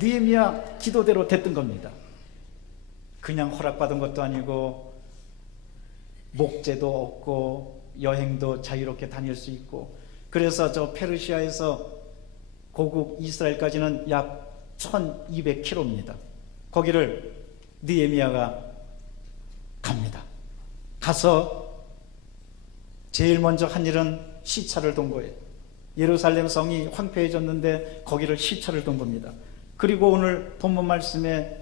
느헤미야 기도대로 됐던 겁니다. 그냥 허락받은 것도 아니고 목재도 없고 여행도 자유롭게 다닐 수 있고, 그래서 저 페르시아에서 고국 이스라엘까지는 약 1200km입니다. 거기를 느헤미야가 갑니다. 가서 제일 먼저 한 일은 시차를 돈 거예요. 예루살렘 성이 황폐해졌는데 거기를 시차를 돈 겁니다. 그리고 오늘 본문 말씀에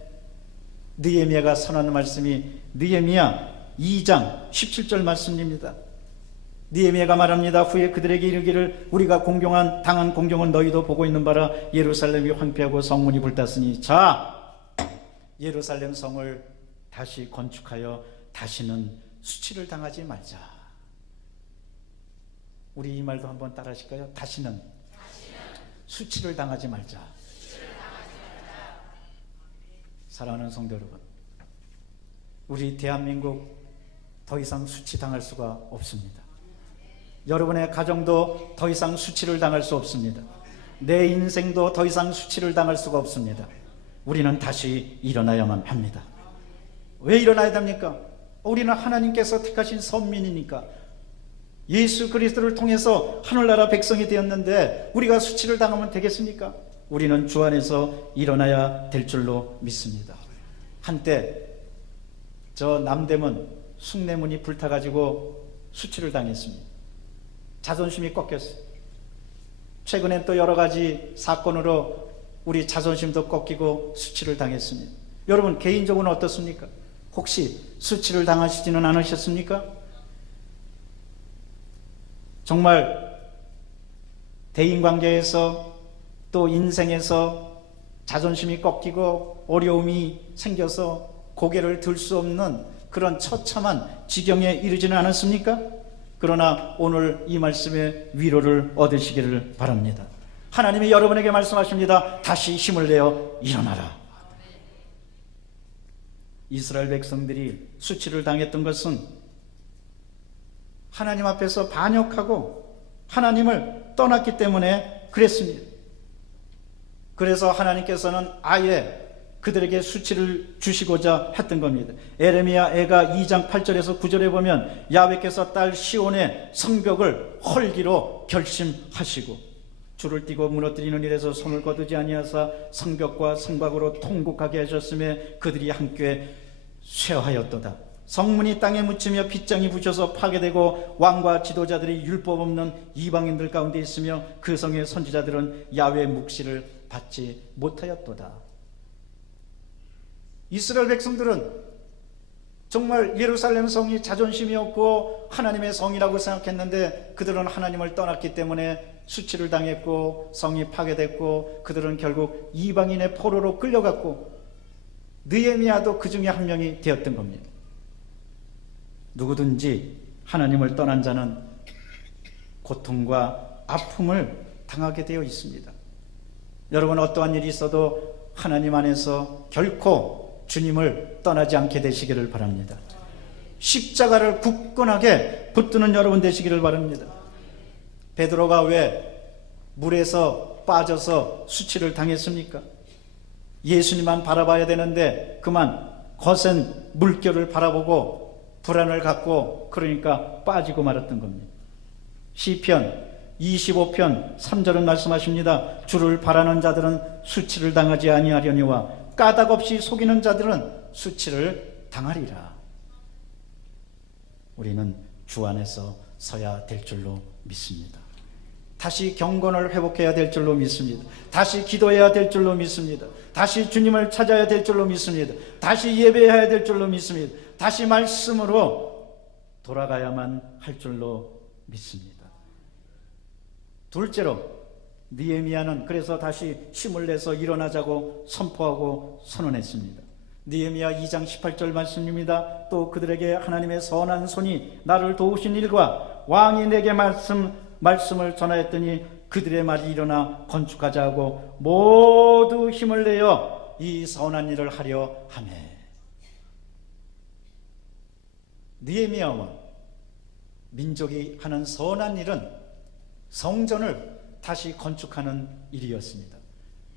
느헤미야가 선언하는 말씀이 느헤미야 2장 17절 말씀입니다. 느헤미야가 말합니다. 후에 그들에게 이르기를 우리가 당한 공경은 너희도 보고 있는 바라. 예루살렘이 황폐하고 성문이 불탔으니 자, 예루살렘 성을 다시 건축하여 다시는 수치를 당하지 말자. 우리 이 말도 한번 따라 하실까요? 다시는 수치를 당하지 말자. 사랑하는 성도 여러분, 우리 대한민국 더 이상 수치 당할 수가 없습니다. 여러분의 가정도 더 이상 수치를 당할 수 없습니다. 내 인생도 더 이상 수치를 당할 수가 없습니다. 우리는 다시 일어나야만 합니다. 왜 일어나야 됩니까? 우리는 하나님께서 택하신 선민이니까. 예수 그리스도를 통해서 하늘나라 백성이 되었는데 우리가 수치를 당하면 되겠습니까? 우리는 주 안에서 일어나야 될 줄로 믿습니다. 한때 저 남대문 숭례문이 불타가지고 수치를 당했습니다. 자존심이 꺾였어요. 최근엔 또 여러 가지 사건으로 우리 자존심도 꺾이고 수치를 당했습니다. 여러분 개인적으로는 어떻습니까? 혹시 수치를 당하시지는 않으셨습니까? 정말 대인관계에서 또 인생에서 자존심이 꺾이고 어려움이 생겨서 고개를 들 수 없는 그런 처참한 지경에 이르지는 않았습니까? 그러나 오늘 이 말씀에 위로를 얻으시기를 바랍니다. 하나님이 여러분에게 말씀하십니다. 다시 힘을 내어 일어나라. 이스라엘 백성들이 수치를 당했던 것은 하나님 앞에서 반역하고 하나님을 떠났기 때문에 그랬습니다. 그래서 하나님께서는 아예 그들에게 수치를 주시고자 했던 겁니다. 에레미야 애가 2장 8절에서 9절에 보면 야훼께서 딸 시온의 성벽을 헐기로 결심하시고 줄을 띠고 무너뜨리는 일에서 손을 거두지 아니하사 성벽과 성곽으로 통곡하게 하셨음에 그들이 함께 쇠하였도다. 성문이 땅에 묻히며 빗장이 부셔서 파괴되고 왕과 지도자들이 율법 없는 이방인들 가운데 있으며 그 성의 선지자들은 야훼 묵시를 받지 못하였도다. 이스라엘 백성들은 정말 예루살렘 성이 자존심이었고 하나님의 성이라고 생각했는데 그들은 하나님을 떠났기 때문에 수치를 당했고 성이 파괴됐고 그들은 결국 이방인의 포로로 끌려갔고 느헤미야도 그 중에 한 명이 되었던 겁니다. 누구든지 하나님을 떠난 자는 고통과 아픔을 당하게 되어 있습니다. 여러분, 어떠한 일이 있어도 하나님 안에서 결코 주님을 떠나지 않게 되시기를 바랍니다. 십자가를 굳건하게 붙드는 여러분 되시기를 바랍니다. 베드로가 왜 물에서 빠져서 수치를 당했습니까? 예수님만 바라봐야 되는데 그만 거센 물결을 바라보고 불안을 갖고 그러니까 빠지고 말았던 겁니다. 시편 25편 3절은 말씀하십니다. 주를 바라는 자들은 수치를 당하지 아니하려니와 까닭없이 속이는 자들은 수치를 당하리라. 우리는 주 안에서 서야 될 줄로 믿습니다. 다시 경건을 회복해야 될 줄로 믿습니다. 다시 기도해야 될 줄로 믿습니다. 다시 주님을 찾아야 될 줄로 믿습니다. 다시 예배해야 될 줄로 믿습니다. 다시 말씀으로 돌아가야만 할 줄로 믿습니다. 둘째로 느헤미야는 그래서 다시 힘을 내서 일어나자고 선포하고 선언했습니다. 느헤미야 2장 18절 말씀입니다. 또 그들에게 하나님의 선한 손이 나를 도우신 일과 왕이 내게 말씀을 전하였더니 그들의 말이 일어나 건축하자 하고 모두 힘을 내어 이 선한 일을 하려 하매. 느헤미야와 민족이 하는 선한 일은 성전을 다시 건축하는 일이었습니다.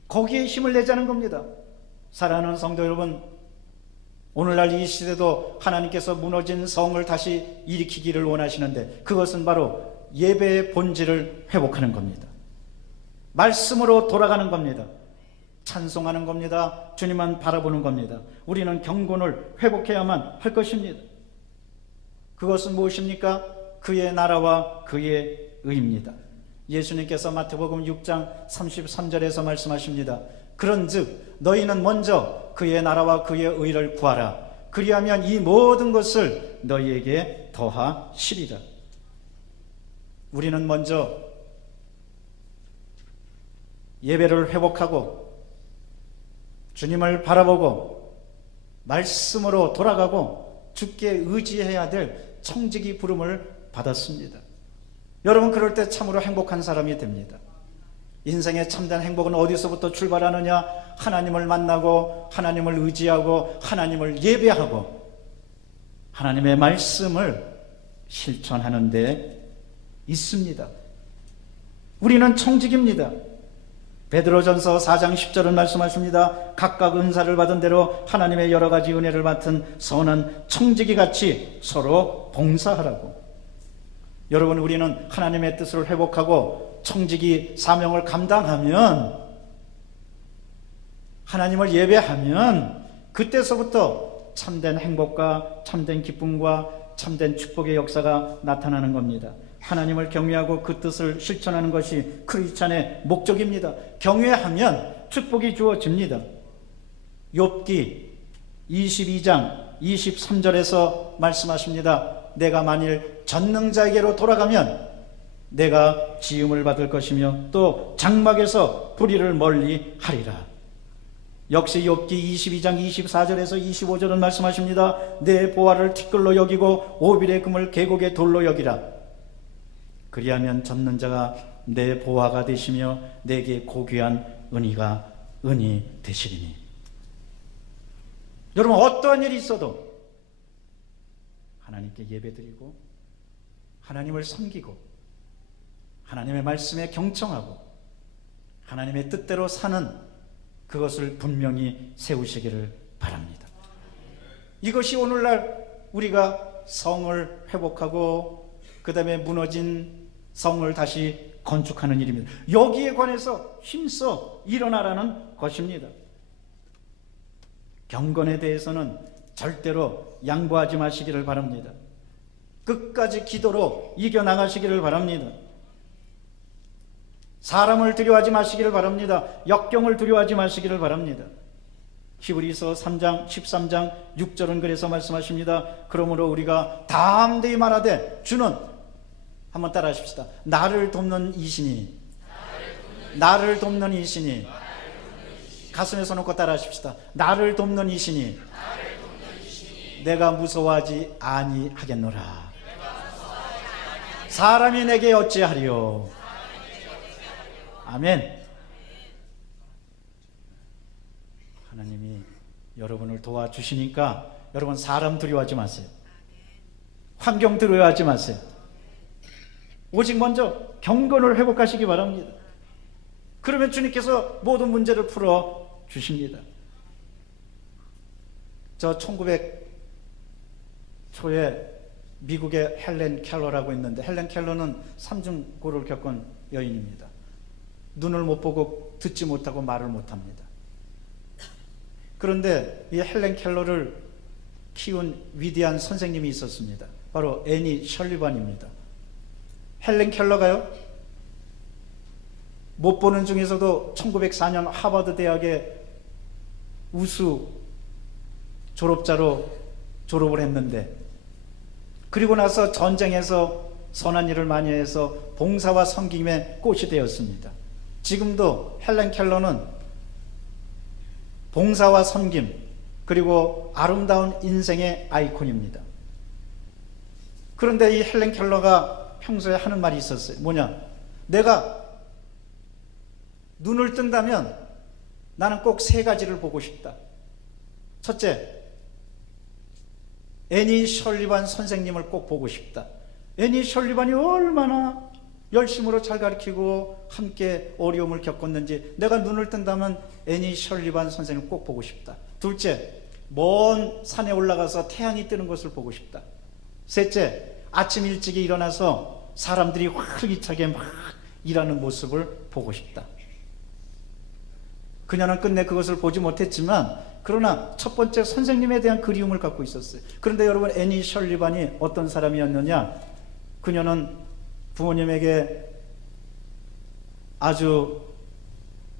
거기에 힘을 내자는 겁니다. 사랑하는 성도 여러분, 오늘날 이 시대도 하나님께서 무너진 성을 다시 일으키기를 원하시는데 그것은 바로 예배의 본질을 회복하는 겁니다. 말씀으로 돌아가는 겁니다. 찬송하는 겁니다. 주님만 바라보는 겁니다. 우리는 경건을 회복해야만 할 것입니다. 그것은 무엇입니까? 그의 나라와 그의 의입니다. 예수님께서 마태복음 6장 33절에서 말씀하십니다. 그런즉 너희는 먼저 그의 나라와 그의 의를 구하라. 그리하면 이 모든 것을 너희에게 더하시리라. 우리는 먼저 예배를 회복하고 주님을 바라보고 말씀으로 돌아가고 주께 의지해야 될 청지기 부름을 받았습니다. 여러분, 그럴 때 참으로 행복한 사람이 됩니다. 인생의 참된 행복은 어디서부터 출발하느냐? 하나님을 만나고 하나님을 의지하고 하나님을 예배하고 하나님의 말씀을 실천하는 데 있습니다. 우리는 청직입니다. 베드로전서 4장 10절은 말씀하십니다. 각각 은사를 받은 대로 하나님의 여러 가지 은혜를 맡은 선한 청지기 같이 서로 봉사하라고. 여러분, 우리는 하나님의 뜻을 회복하고 청지기 사명을 감당하면, 하나님을 예배하면 그때서부터 참된 행복과 참된 기쁨과 참된 축복의 역사가 나타나는 겁니다. 하나님을 경외하고 그 뜻을 실천하는 것이 크리스찬의 목적입니다. 경외하면 축복이 주어집니다. 욥기 22장 23절에서 말씀하십니다. 내가 만일 전능자에게로 돌아가면 내가 지음을 받을 것이며 또 장막에서 불의를 멀리 하리라. 역시 욥기 22장 24절에서 25절은 말씀하십니다. 내 보화를 티끌로 여기고 오빌의 금을 계곡의 돌로 여기라. 그리하면 전능자가 내 보화가 되시며 내게 고귀한 은이 되시리니. 여러분, 어떠한 일이 있어도 하나님께 예배드리고 하나님을 섬기고 하나님의 말씀에 경청하고 하나님의 뜻대로 사는 그것을 분명히 세우시기를 바랍니다. 이것이 오늘날 우리가 성을 회복하고 그 다음에 무너진 성을 다시 건축하는 일입니다. 여기에 관해서 힘써 일어나라는 것입니다. 경건에 대해서는 절대로 양보하지 마시기를 바랍니다. 끝까지 기도로 이겨나가시기를 바랍니다. 사람을 두려워하지 마시기를 바랍니다. 역경을 두려워하지 마시기를 바랍니다. 히브리서 3장 13장 6절은 그래서 말씀하십니다. 그러므로 우리가 담대히 말하되 주는, 한번 따라 하십시다. 나를 돕는 이신이, 나를 돕는 이신이, 가슴에 손놓고 따라 하십시다. 나를 돕는 이신이 내가 무서워하지 아니하겠노라. 사람이 내게 어찌하리요. 아멘. 하나님이 여러분을 도와주시니까 여러분 사람 두려워하지 마세요. 환경 두려워하지 마세요. 오직 먼저 경건을 회복하시기 바랍니다. 그러면 주님께서 모든 문제를 풀어 주십니다. 저 1900 초에 미국의 헬렌 켈러라고 있는데, 헬렌 켈러는 삼중고를 겪은 여인입니다. 눈을 못 보고 듣지 못하고 말을 못합니다. 그런데 이 헬렌 켈러를 키운 위대한 선생님이 있었습니다. 바로 애니 셜리반입니다. 헬렌 켈러가요, 못 보는 중에서도 1904년 하버드 대학의 우수 졸업자로 졸업을 했는데, 그리고 나서 전쟁에서 선한 일을 많이 해서 봉사와 섬김의 꽃이 되었습니다. 지금도 헬렌 켈러는 봉사와 섬김 그리고 아름다운 인생의 아이콘입니다. 그런데 이 헬렌 켈러가 평소에 하는 말이 있었어요. 뭐냐? 내가 눈을 뜬다면 나는 꼭 세 가지를 보고 싶다. 첫째, 애니 셜리반 선생님을 꼭 보고 싶다. 애니 셜리반이 얼마나 열심으로 잘 가르치고 함께 어려움을 겪었는지 내가 눈을 뜬다면 애니 셜리반 선생님을 꼭 보고 싶다. 둘째, 먼 산에 올라가서 태양이 뜨는 것을 보고 싶다. 셋째, 아침 일찍이 일어나서 사람들이 활기차게 막 일하는 모습을 보고 싶다. 그녀는 끝내 그것을 보지 못했지만 그러나 첫 번째 선생님에 대한 그리움을 갖고 있었어요. 그런데 여러분, 애니 셜리반이 어떤 사람이었느냐? 그녀는 부모님에게 아주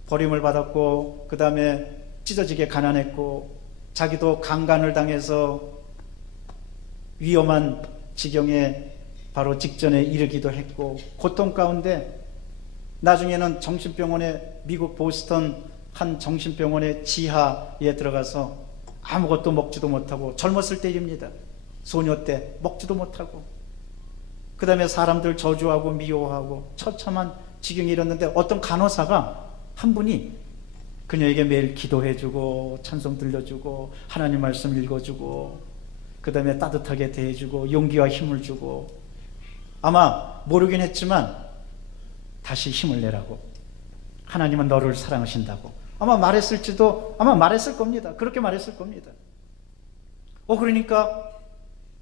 버림을 받았고, 그 다음에 찢어지게 가난했고, 자기도 강간을 당해서 위험한 지경에 바로 직전에 이르기도 했고, 고통 가운데 나중에는 정신병원에, 미국 보스턴 한 정신병원의 지하에 들어가서 아무것도 먹지도 못하고, 젊었을 때 일입니다. 소녀 때 먹지도 못하고, 그 다음에 사람들 저주하고 미워하고 처참한 지경에 이르렀는데, 어떤 간호사가 한 분이 그녀에게 매일 기도해주고 찬송 들려주고 하나님 말씀 읽어주고 그 다음에 따뜻하게 대해주고 용기와 힘을 주고, 아마 모르긴 했지만 다시 힘을 내라고, 하나님은 너를 사랑하신다고 아마 말했을지도, 아마 말했을 겁니다. 그렇게 말했을 겁니다. 그러니까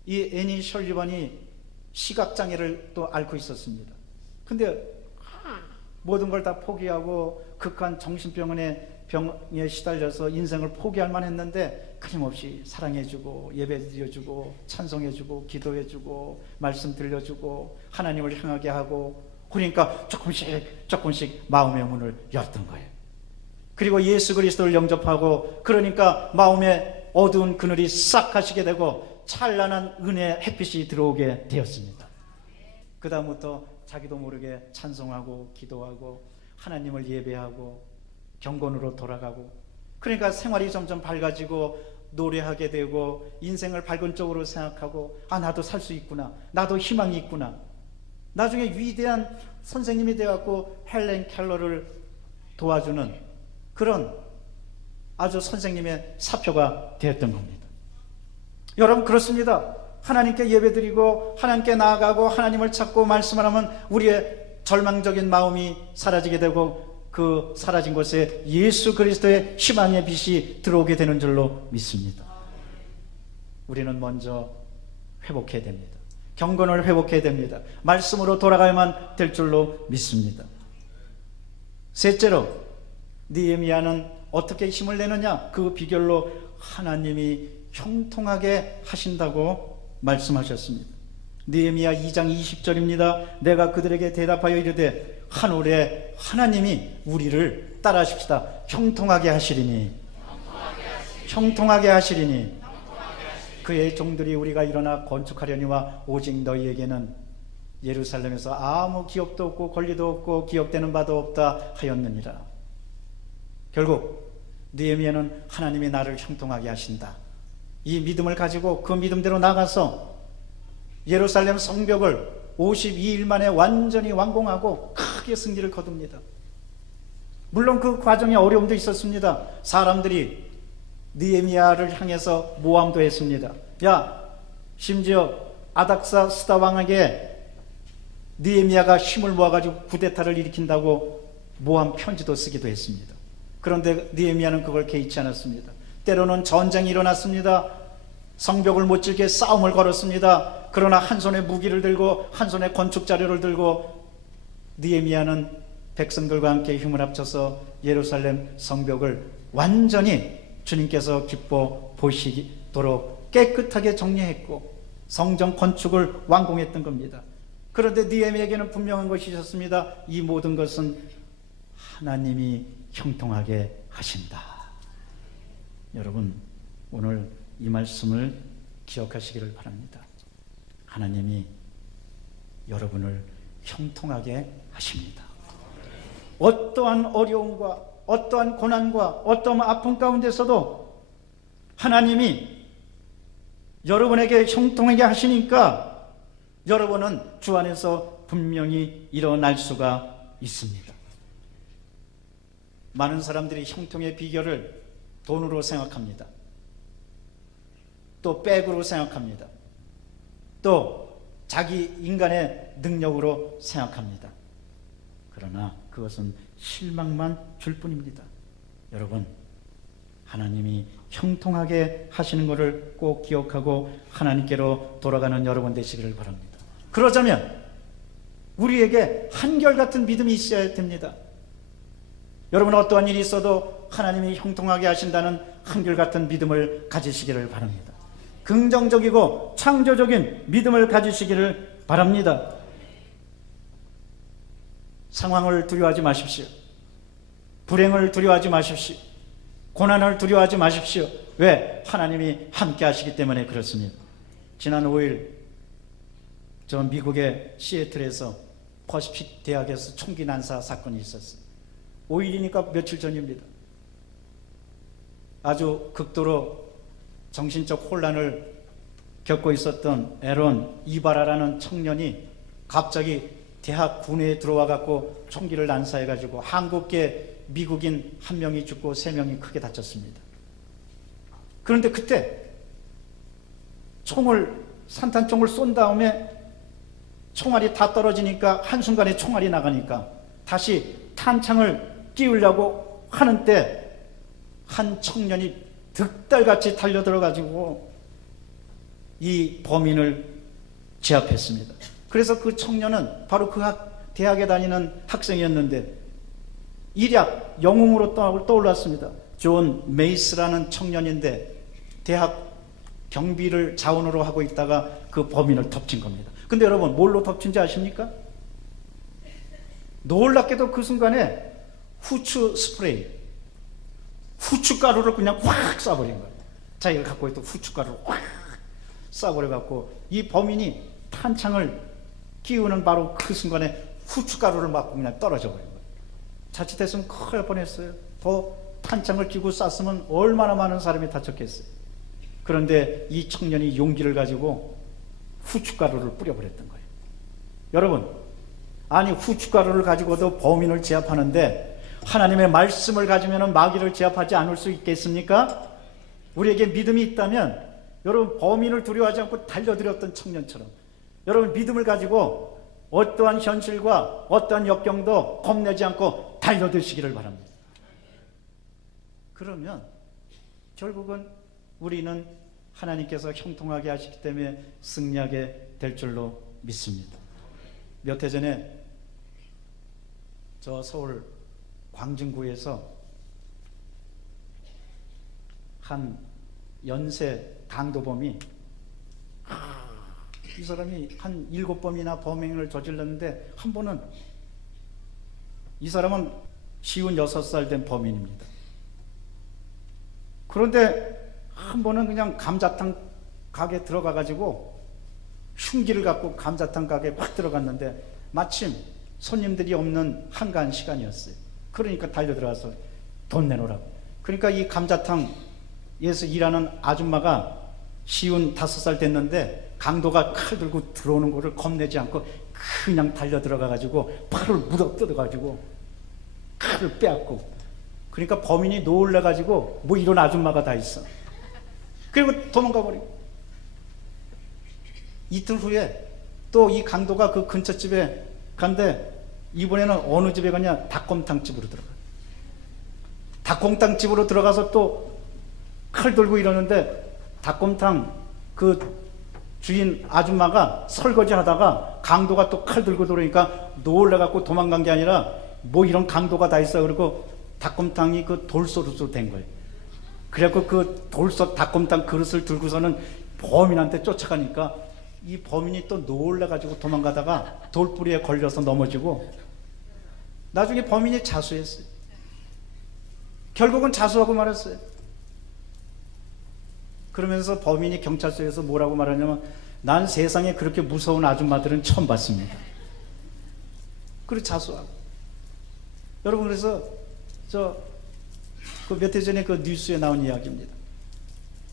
이 애니 셜리반이 시각장애를 또 앓고 있었습니다. 근데 모든 걸 다 포기하고 극한 정신병원의 병에 시달려서 인생을 포기할 만했는데 끊임없이 사랑해주고 예배드려주고 찬송해주고 기도해주고 말씀 들려주고 하나님을 향하게 하고, 그러니까 조금씩 마음의 문을 열던 거예요. 그리고 예수 그리스도를 영접하고, 그러니까 마음의 어두운 그늘이 싹 가시게 되고 찬란한 은혜의 햇빛이 들어오게 되었습니다. 그 다음부터 자기도 모르게 찬송하고 기도하고 하나님을 예배하고 경건으로 돌아가고, 그러니까 생활이 점점 밝아지고 노래하게 되고 인생을 밝은 쪽으로 생각하고, 나도 살 수 있구나, 나도 희망이 있구나. 나중에 위대한 선생님이 되어갖고 헬렌 켈러를 도와주는 그런 아주 선생님의 사표가 되었던 겁니다. 여러분, 그렇습니다. 하나님께 예배드리고 하나님께 나아가고 하나님을 찾고 말씀을 하면 우리의 절망적인 마음이 사라지게 되고, 그 사라진 곳에 예수 그리스도의 희망의 빛이 들어오게 되는 줄로 믿습니다. 우리는 먼저 회복해야 됩니다. 경건을 회복해야 됩니다. 말씀으로 돌아가야만 될 줄로 믿습니다. 셋째로, 느헤미야는 어떻게 힘을 내느냐? 그 비결로 하나님이 형통하게 하신다고 말씀하셨습니다. 느헤미야 2장 20절입니다. 내가 그들에게 대답하여 이르되 하늘에 하나님이 우리를 따라하십시다. 형통하게 하시리니, 형통하게 하시리니. 그의 종들이 우리가 일어나 건축하려니와 오직 너희에게는 예루살렘에서 아무 기업도 없고 권리도 없고 기억되는 바도 없다 하였느니라. 결국 느헤미야는 하나님이 나를 형통하게 하신다, 이 믿음을 가지고 그 믿음대로 나가서 예루살렘 성벽을 52일 만에 완전히 완공하고 크게 승리를 거둡니다. 물론 그 과정에 어려움도 있었습니다. 사람들이 느헤미야를 향해서 모함도 했습니다. 야, 심지어 아닥사 스다 왕에게 느헤미야가 힘을 모아가지고 쿠데타를 일으킨다고 모함 편지도 쓰기도 했습니다. 그런데 느헤미야는 그걸 개의치 않았습니다. 때로는 전쟁이 일어났습니다. 성벽을 못 지게 싸움을 걸었습니다. 그러나 한 손에 무기를 들고 한 손에 건축 자료를 들고 느헤미야는 백성들과 함께 힘을 합쳐서 예루살렘 성벽을 완전히 주님께서 기뻐 보시도록 깨끗하게 정리했고 성전 건축을 완공했던 겁니다. 그런데 느헤미야에게는 분명한 것이 있었습니다. 이 모든 것은 하나님이 형통하게 하신다. 여러분, 오늘 이 말씀을 기억하시기를 바랍니다. 하나님이 여러분을 형통하게 하십니다. 어떠한 어려움과 어떠한 고난과 어떠한 아픔 가운데서도 하나님이 여러분에게 형통하게 하시니까 여러분은 주 안에서 분명히 일어날 수가 있습니다. 많은 사람들이 형통의 비결을 돈으로 생각합니다. 또 백으로 생각합니다. 또 자기 인간의 능력으로 생각합니다. 그러나 그것은 실망만 줄 뿐입니다. 여러분, 하나님이 형통하게 하시는 것을 꼭 기억하고 하나님께로 돌아가는 여러분 되시기를 바랍니다. 그러자면 우리에게 한결같은 믿음이 있어야 됩니다. 여러분, 어떠한 일이 있어도 하나님이 형통하게 하신다는 한결같은 믿음을 가지시기를 바랍니다. 긍정적이고 창조적인 믿음을 가지시기를 바랍니다. 상황을 두려워하지 마십시오. 불행을 두려워하지 마십시오. 고난을 두려워하지 마십시오. 왜? 하나님이 함께 하시기 때문에 그렇습니다. 지난 5일 저 미국의 시애틀에서 퍼시픽 대학에서 총기 난사 사건이 있었어요. 5일이니까 며칠 전입니다. 아주 극도로 정신적 혼란을 겪고 있었던 에론 이바라라는 청년이 갑자기 대학 군에 들어와 갖고 총기를 난사해 가지고 한국계 미국인 1명이 죽고 3명이 크게 다쳤습니다. 그런데 그때 산탄총을 쏜 다음에 총알이 다 떨어지니까 한순간에 총알이 나가니까 다시 탄창을 끼우려고 하는 때 한 청년이 득달같이 달려들어가지고 이 범인을 제압했습니다. 그래서 그 청년은 바로 그 대학에 다니는 학생이었는데 일약 영웅으로 떠올랐습니다. 존 메이스라는 청년인데 대학 경비를 자원으로 하고 있다가 그 범인을 덮친 겁니다. 근데 여러분, 뭘로 덮친지 아십니까? 놀랍게도 그 순간에 후추 스프레이, 후춧가루를 그냥 확 쏴버린 거예요. 자기가 갖고 있던 후춧가루를 확 쏴버려갖고 이 범인이 탄창을 끼우는 바로 그 순간에 후춧가루를 맞고 그냥 떨어져 버린 거예요. 자칫했으면 큰일 날 뻔했어요. 더 탄창을 끼고 쐈으면 얼마나 많은 사람이 다쳤겠어요. 그런데 이 청년이 용기를 가지고 후춧가루를 뿌려버렸던 거예요. 여러분, 아니 후춧가루를 가지고도 범인을 제압하는데 하나님의 말씀을 가지면 마귀를 제압하지 않을 수 있겠습니까? 우리에게 믿음이 있다면 여러분, 범인을 두려워하지 않고 달려들었던 청년처럼 여러분, 믿음을 가지고 어떠한 현실과 어떠한 역경도 겁내지 않고 달려드시기를 바랍니다. 그러면 결국은 우리는 하나님께서 형통하게 하시기 때문에 승리하게 될 줄로 믿습니다. 몇 해 전에 저 서울 광진구에서 한 연쇄 강도범이 이 사람이 한 7번이나 범행을 저질렀는데 한 번은 이 사람은 56살 된 범인입니다. 그런데 한 번은 그냥 감자탕 가게 들어가 가지고 흉기를 갖고 감자탕 가게에 확 들어갔는데 마침 손님들이 없는 한가한 시간이었어요. 그러니까 달려 들어가서 돈 내놓으라고. 그러니까 이 감자탕에서 일하는 아줌마가 55살 됐는데 강도가 칼 들고 들어오는 거를 겁내지 않고 그냥 달려 들어가 가지고 팔을 물어뜯어 가지고 칼을 빼앗고, 그러니까 범인이 놀래 가지고 뭐 이런 아줌마가 다 있어. 그리고 도망가 버리고. 이틀 후에 또 이 강도가 그 근처 집에 간데 이번에는 어느 집에 가냐? 닭곰탕 집으로 들어가. 닭곰탕 집으로 들어가서 또 칼 들고 이러는데 닭곰탕 그 주인 아줌마가 설거지 하다가 강도가 또 칼 들고 들어오니까 놀래갖고 도망간 게 아니라 뭐 이런 강도가 다 있어. 그리고 닭곰탕이 그 돌솥으로 된 거예요. 그래갖고 그 돌솥 닭곰탕 그릇을 들고서는 범인한테 쫓아가니까 이 범인이 또 놀래가지고 도망가다가 돌뿌리에 걸려서 넘어지고 나중에 범인이 자수했어요. 결국은 자수하고 말았어요. 그러면서 범인이 경찰서에서 뭐라고 말하냐면 난 세상에 그렇게 무서운 아줌마들은 처음 봤습니다. 그리고 자수하고. 여러분, 그래서 그 몇 해 전에 그 뉴스에 나온 이야기입니다.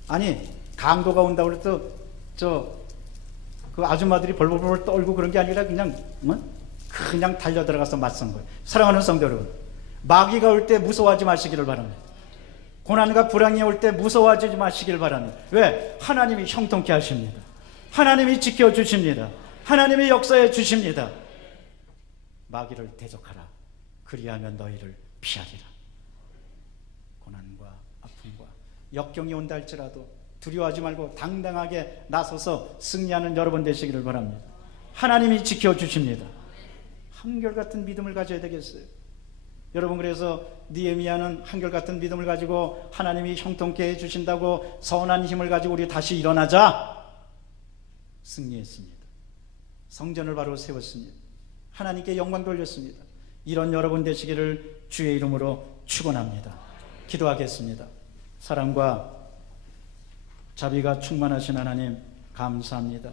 아니 강도가 온다고 그래서 그 아줌마들이 벌벌벌 떨고 그런 게 아니라 그냥 달려 들어가서 맞선 거예요. 사랑하는 성도 여러분, 마귀가 올 때 무서워하지 마시기를 바랍니다. 고난과 불황이 올 때 무서워하지 마시길 바랍니다. 왜? 하나님이 형통케 하십니다. 하나님이 지켜주십니다. 하나님이 역사해 주십니다. 마귀를 대적하라. 그리하면 너희를 피하리라. 고난과 아픔과 역경이 온다 할지라도 두려워하지 말고 당당하게 나서서 승리하는 여러분 되시기를 바랍니다. 하나님이 지켜주십니다. 한결같은 믿음을 가져야 되겠어요. 여러분, 그래서 느헤미야는 한결같은 믿음을 가지고 하나님이 형통케 해주신다고 선한 힘을 가지고 우리 다시 일어나자 승리했습니다. 성전을 바로 세웠습니다. 하나님께 영광 돌렸습니다. 이런 여러분 되시기를 주의 이름으로 축원합니다. 기도하겠습니다. 사랑과 자비가 충만하신 하나님 감사합니다.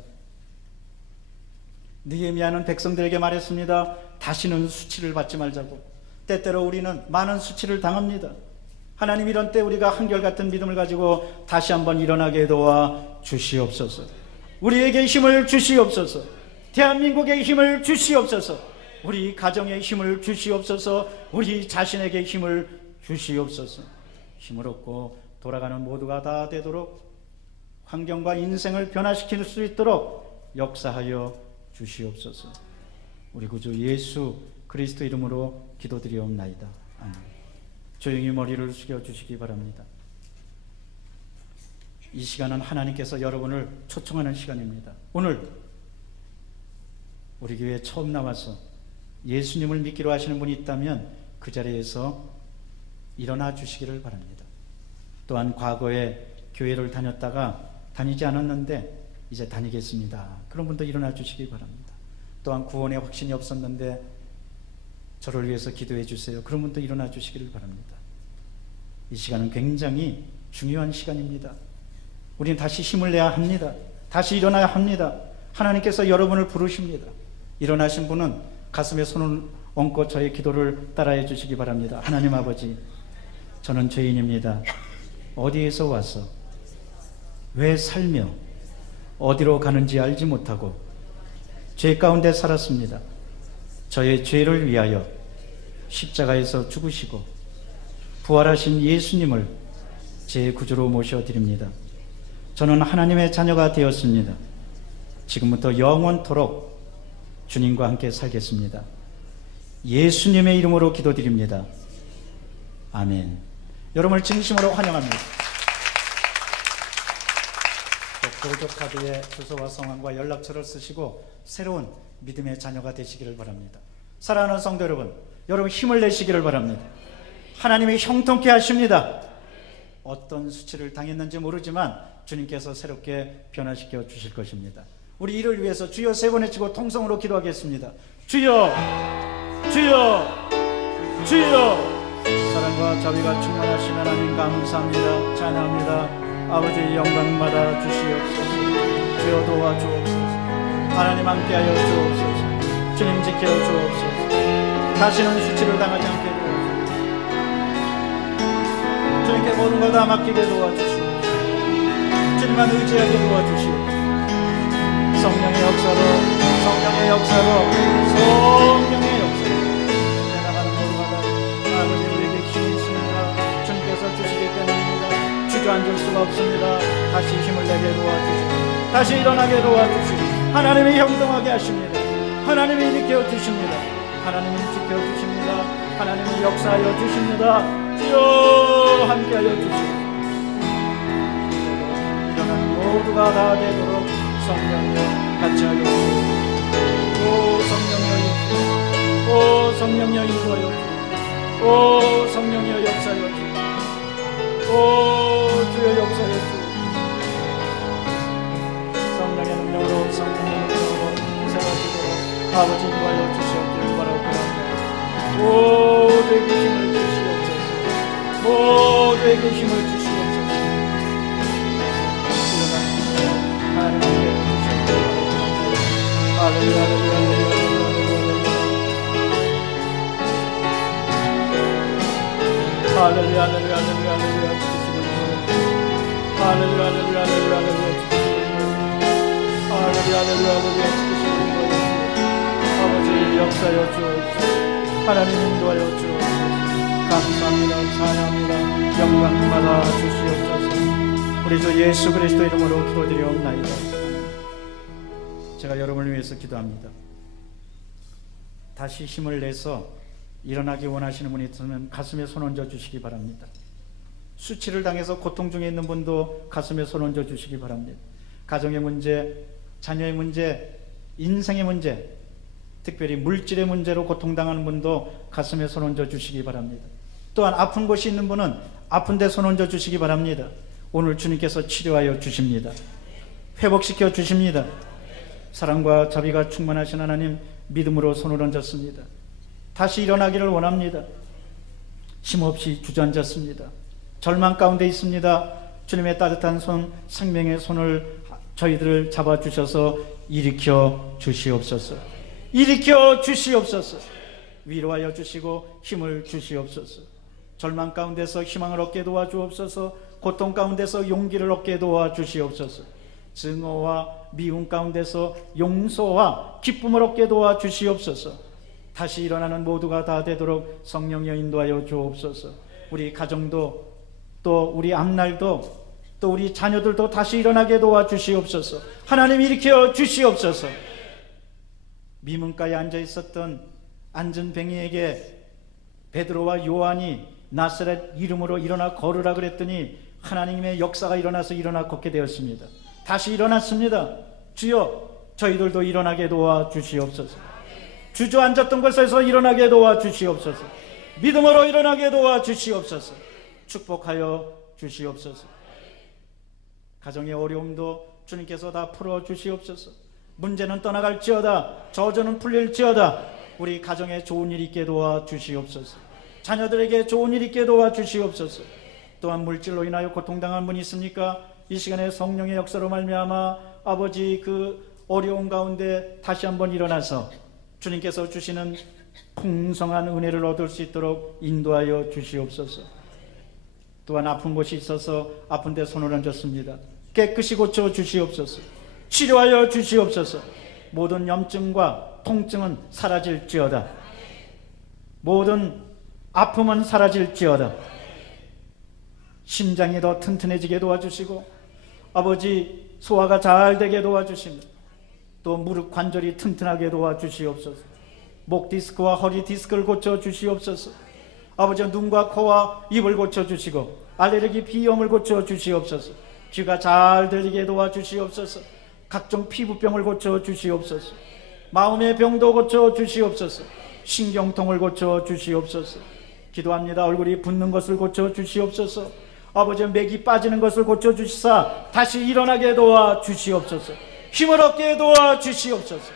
느헤미야는 백성들에게 말했습니다. 다시는 수치를 받지 말자고. 때때로 우리는 많은 수치를 당합니다. 하나님, 이런 때 우리가 한결같은 믿음을 가지고 다시 한번 일어나게 도와 주시옵소서. 우리에게 힘을 주시옵소서. 대한민국에 힘을 주시옵소서. 우리 가정에 힘을 주시옵소서. 우리 자신에게 힘을 주시옵소서. 힘을 얻고 돌아가는 모두가 다 되도록 환경과 인생을 변화시킬 수 있도록 역사하여 주시옵소서. 우리 구주 예수 그리스도 이름으로 기도드리옵나이다. 아멘. 조용히 머리를 숙여주시기 바랍니다. 이 시간은 하나님께서 여러분을 초청하는 시간입니다. 오늘 우리 교회에 처음 나와서 예수님을 믿기로 하시는 분이 있다면 그 자리에서 일어나 주시기를 바랍니다. 또한 과거에 교회를 다녔다가 다니지 않았는데 이제 다니겠습니다. 그런 분도 일어나 주시기 바랍니다. 또한 구원의 확신이 없었는데 저를 위해서 기도해 주세요. 그런 분도 일어나 주시기를 바랍니다. 이 시간은 굉장히 중요한 시간입니다. 우리는 다시 힘을 내야 합니다. 다시 일어나야 합니다. 하나님께서 여러분을 부르십니다. 일어나신 분은 가슴에 손을 얹고 저의 기도를 따라해 주시기 바랍니다. 하나님 아버지, 저는 죄인입니다. 어디에서 와서 왜 살며 어디로 가는지 알지 못하고 죄 가운데 살았습니다. 저의 죄를 위하여 십자가에서 죽으시고 부활하신 예수님을 제 구주로 모셔드립니다. 저는 하나님의 자녀가 되었습니다. 지금부터 영원토록 주님과 함께 살겠습니다. 예수님의 이름으로 기도드립니다. 아멘. 여러분을 진심으로 환영합니다. 보조카드에 주소와 성함과 연락처를 쓰시고 새로운 믿음의 자녀가 되시기를 바랍니다. 사랑하는 성도 여러분, 여러분 힘을 내시기를 바랍니다. 하나님이 형통케 하십니다. 어떤 수치를 당했는지 모르지만 주님께서 새롭게 변화시켜 주실 것입니다. 우리 이를 위해서 주여 세 번 외치고 통성으로 기도하겠습니다. 주여, 주여, 주여. 사랑과 자비가 충만하신 하나님 감사합니다. 찬양합니다. 아버지 영광 받아 주시옵소서. 주여 도와주옵소서. 하나님 함께하여 주옵소서. 주님 지켜 주옵소서. 다시는 수치를 당하지 않게 도와주옵소서. 주님께 모든 것 다 맡기게 도와주시옵소서. 주님만 의지하게 도와주시옵소서. 성령의 역사로, 성령의 역사로, 성령의 역사로 나가는 모두마다 아버지 우리에게 힘이 있습니다. 주님께서 주시기 때문입니다. 주저앉을 수가 없습니다. 다시 힘을 내게 도와주시고 다시 일어나게 도와주시고 하나님이 형통하게 하십니다. 하나님이 일으켜 주십니다. 하나님이 지켜주십니다. 하나님이 역사하여 주십니다. 주여 함께하여 주시옵소서. 일어나는 모두가 다 되도록 성령여 같이 하여 주옵소서. 오 성령여 인도하여, 오 성령여 인도하여 주옵소서. 오 성령여 역사하여 주옵소서. 오 주여 역사하여 주옵소서. 성령의 능력으로, 성령의 능력으로 세워지도록 아버지 인도하여 주시옵기를 바라옵나이다. 모두에게 힘을 주시옵소서. 모두에게 힘을 주시옵소서. 하나님께 할렐루야, 할렐루야, 할렐루야, 할렐루야, 할렐루야, 할렐루야, 할렐루야, 할렐루야, 할렐루야, 할렐루야, 아버지 역사여 주옵소서. 하나님 인도하여 주옵소서. 감사합니다. 찬양합니다. 영광 받아 주시옵소서. 우리 주 예수 그리스도 이름으로 기도드리옵나이다. 제가 여러분을 위해서 기도합니다. 다시 힘을 내서 일어나기 원하시는 분이 있으면 가슴에 손 얹어 주시기 바랍니다. 수치를 당해서 고통 중에 있는 분도 가슴에 손 얹어 주시기 바랍니다. 가정의 문제, 자녀의 문제, 인생의 문제, 특별히 물질의 문제로 고통당하는 분도 가슴에 손 얹어 주시기 바랍니다. 또한 아픈 곳이 있는 분은 아픈 데 손 얹어 주시기 바랍니다. 오늘 주님께서 치료하여 주십니다. 회복시켜 주십니다. 사랑과 자비가 충만하신 하나님, 믿음으로 손을 얹었습니다. 다시 일어나기를 원합니다. 힘없이 주저앉았습니다. 절망 가운데 있습니다. 주님의 따뜻한 손, 생명의 손을 저희들을 잡아주셔서 일으켜 주시옵소서. 일으켜 주시옵소서. 위로하여 주시고 힘을 주시옵소서. 절망 가운데서 희망을 얻게 도와주옵소서. 고통 가운데서 용기를 얻게 도와주시옵소서. 증오와 미움 가운데서 용서와 기쁨을 얻게 도와주시옵소서. 다시 일어나는 모두가 다 되도록 성령여 인도하여 주옵소서. 우리 가정도, 또 우리 앞날도, 또 우리 자녀들도 다시 일어나게 도와주시옵소서. 하나님 일으켜 주시옵소서. 미문가에 앉아 있었던 안전뱅이에게 베드로와 요한이 나사렛 이름으로 일어나 걸으라 그랬더니 하나님의 역사가 일어나서 일어나 걷게 되었습니다. 다시 일어났습니다. 주여, 저희들도 일어나게 도와주시옵소서. 주저앉았던 곳에서 일어나게 도와주시옵소서. 믿음으로 일어나게 도와주시옵소서. 축복하여 주시옵소서. 가정의 어려움도 주님께서 다 풀어주시옵소서. 문제는 떠나갈지어다, 저주는 풀릴지어다, 우리 가정에 좋은 일 있게 도와주시옵소서. 자녀들에게 좋은 일 있게 도와주시옵소서. 또한 물질로 인하여 고통당한 분이 있습니까? 이 시간에 성령의 역사로 말미암아 아버지 그 어려운 가운데 다시 한번 일어나서 주님께서 주시는 풍성한 은혜를 얻을 수 있도록 인도하여 주시옵소서. 또한 아픈 곳이 있어서 아픈 데 손을 얹었습니다. 깨끗이 고쳐 주시옵소서. 치료하여 주시옵소서. 모든 염증과 통증은 사라질지어다. 모든 아픔은 사라질지어다. 심장이 더 튼튼해지게 도와주시고 아버지 소화가 잘 되게 도와주십니다. 또 무릎 관절이 튼튼하게 도와주시옵소서. 목 디스크와 허리 디스크를 고쳐주시옵소서. 아버지 눈과 코와 입을 고쳐주시고 알레르기 비염을 고쳐주시옵소서. 귀가 잘 들리게 도와주시옵소서. 각종 피부병을 고쳐 주시옵소서. 마음의 병도 고쳐 주시옵소서. 신경통을 고쳐 주시옵소서. 기도합니다. 얼굴이 붓는 것을 고쳐 주시옵소서. 아버지, 맥이 빠지는 것을 고쳐 주시사 다시 일어나게 도와 주시옵소서. 힘을 얻게 도와 주시옵소서.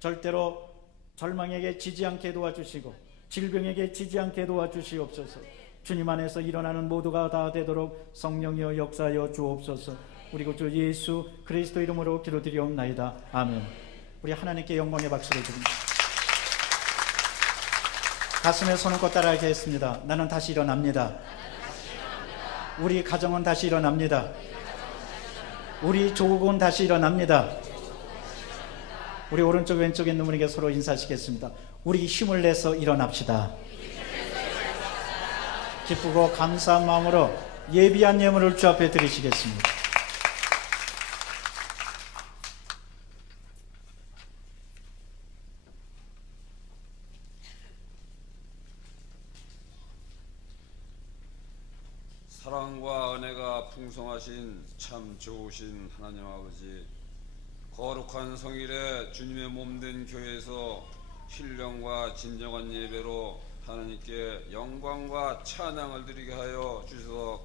절대로 절망에게 지지 않게 도와주시고 질병에게 지지 않게 도와주시옵소서. 주님 안에서 일어나는 모두가 다 되도록 성령이여 역사하여 주옵소서. 우리 구 주 예수 그리스도 이름으로 기도드리옵나이다. 아멘. 우리 하나님께 영광의 박수를 드립니다. 가슴에 손을 꽂 따라 하겠습니다. 나는 다시 일어납니다. 우리 가정은 다시 일어납니다. 우리 조국은 다시 일어납니다. 우리 오른쪽 왼쪽에 있는 분에게 서로 인사하시겠습니다. 우리 힘을 내서 일어납시다. 기쁘고 감사한 마음으로 예비한 예물을 주 앞에 드리시겠습니다. 사랑과 은혜가 풍성하신 참 좋으신 하나님 아버지, 거룩한 성일에 주님의 몸된 교회에서 신령과 진정한 예배로 하나님께 영광과 찬양을 드리게 하여 주셔서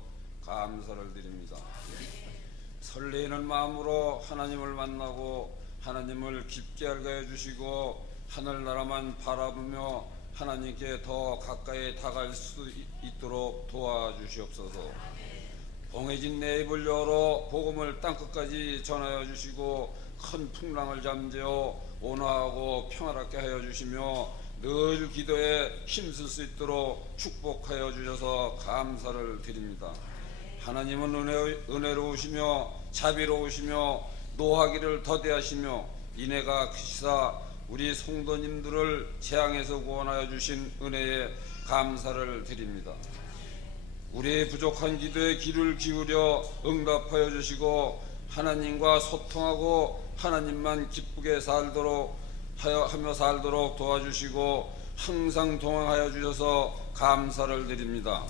감사를 드립니다. 설레이는 마음으로 하나님을 만나고 하나님을 깊게 알게 해주시고 하늘나라만 바라보며 하나님께 더 가까이 다가갈 수 있도록 도와주시옵소서. 봉해진 내 입을 열어 복음을 땅끝까지 전하여 주시고 큰 풍랑을 잠재워 온화하고 평화롭게 하여 주시며 늘 기도에 힘쓸 수 있도록 축복하여 주셔서 감사를 드립니다. 하나님은 은혜로우시며 자비로우시며 노하기를 더디하시며 인애가 크시사 우리 성도님들을 재앙에서 구원하여 주신 은혜에 감사를 드립니다. 우리의 부족한 기도에 귀를 기울여 응답하여 주시고 하나님과 소통하고 하나님만 기쁘게 하며 살도록 도와주시고 항상 동행하여 주셔서 감사를 드립니다.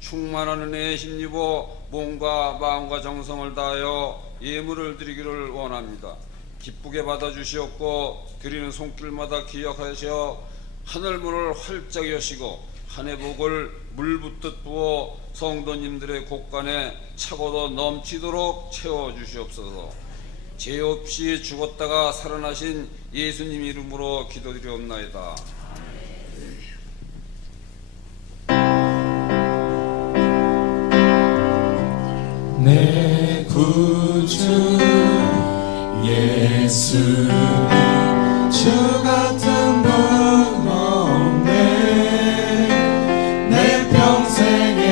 충만한 은혜에 힘입어 몸과 마음과 정성을 다하여 예물을 드리기를 원합니다. 기쁘게 받아주시옵고 드리는 손길마다 기억하셔 하늘문을 활짝 여시고 한 해 복을 물붓듯 부어 성도님들의 곳간에 차고도 넘치도록 채워주시옵소서. 죄 없이 죽었다가 살아나신 예수님 이름으로 기도드리옵나이다. 내 구주 예수님 주 같은 분 없네. 내 평생에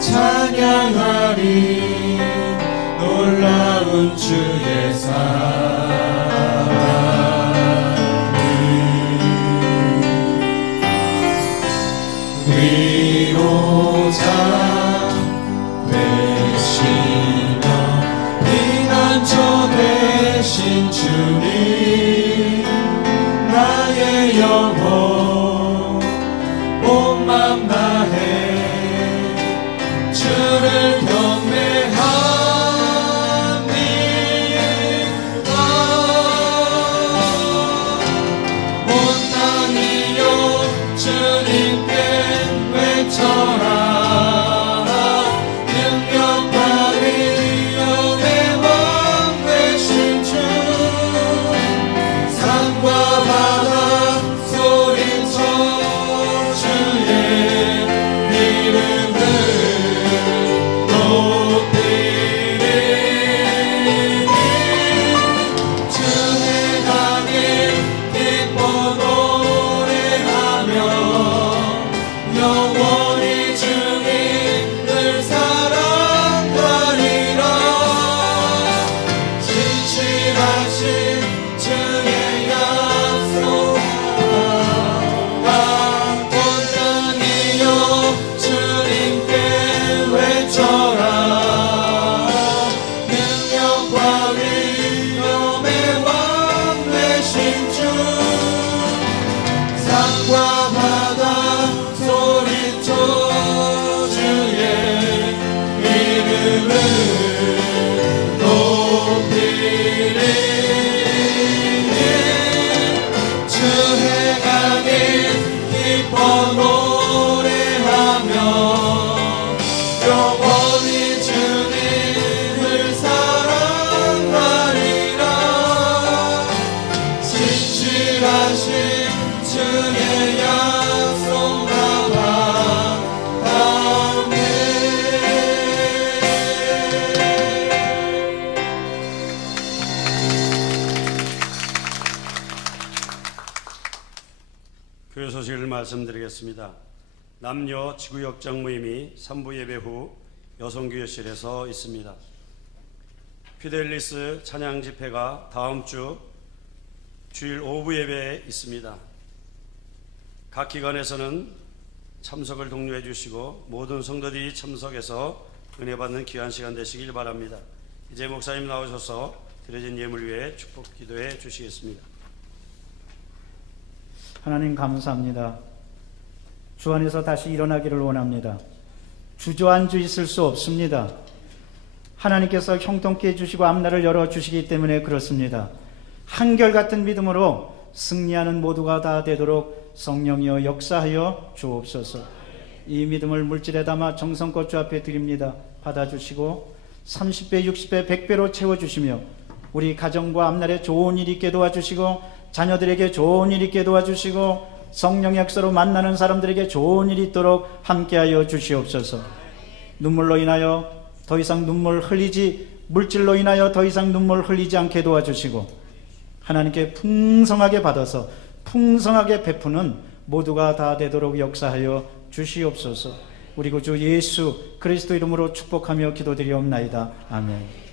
찬양하리 놀라운 주의 사랑을 위로자 되신 주님 나의 영혼 온 맘 다해 주를 경배합니다. 온 땅이여 주님께 외쳐라. 기도의 소식을 말씀드리겠습니다. 남녀 지구역장 모임이 3부 예배 후 여성교회실에서 있습니다. 피델리스 찬양 집회가 다음 주 주일 오후 예배에 있습니다. 각 기관에서는 참석을 독려해 주시고 모든 성도들이 참석해서 은혜 받는 귀한 시간 되시길 바랍니다. 이제 목사님 나오셔서 드려진 예물 위해 축복 기도해 주시겠습니다. 하나님 감사합니다. 주 안에서 다시 일어나기를 원합니다. 주저앉아 있을 수 없습니다. 하나님께서 형통케 해주시고 앞날을 열어주시기 때문에 그렇습니다. 한결같은 믿음으로 승리하는 모두가 다 되도록 성령이여 역사하여 주옵소서. 이 믿음을 물질에 담아 정성껏 주 앞에 드립니다. 받아주시고 30배, 60배, 100배로 채워주시며 우리 가정과 앞날에 좋은 일 있게 도와주시고 자녀들에게 좋은 일 있게 도와주시고 성령의 역사로 만나는 사람들에게 좋은 일이 있도록 함께하여 주시옵소서. 눈물로 인하여 더 이상 눈물 흘리지, 물질로 인하여 더 이상 눈물 흘리지 않게 도와주시고 하나님께 풍성하게 받아서 풍성하게 베푸는 모두가 다 되도록 역사하여 주시옵소서. 우리 구주 예수 그리스도 이름으로 축복하며 기도드리옵나이다. 아멘.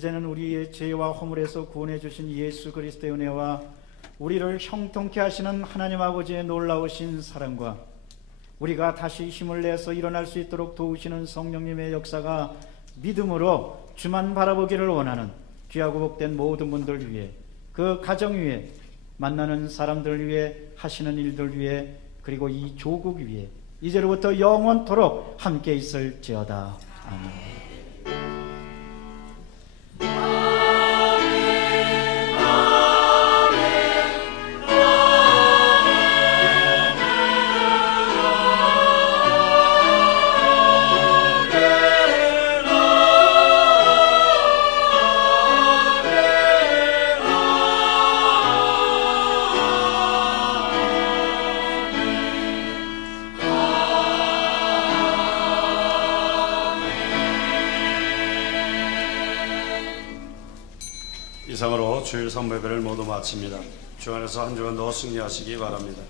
이제는 우리의 죄와 허물에서 구원해 주신 예수 그리스도의 은혜와 우리를 형통케 하시는 하나님 아버지의 놀라우신 사랑과 우리가 다시 힘을 내서 일어날 수 있도록 도우시는 성령님의 역사가 믿음으로 주만 바라보기를 원하는 귀하고 복된 모든 분들 위해, 그 가정 위해, 만나는 사람들 위해, 하시는 일들 위해, 그리고 이 조국 위해 이제로부터 영원토록 함께 있을지어다. 아멘. 이상으로 주일 선배배를 모두 마칩니다. 주 안에서 한 주간 더 승리하시기 바랍니다.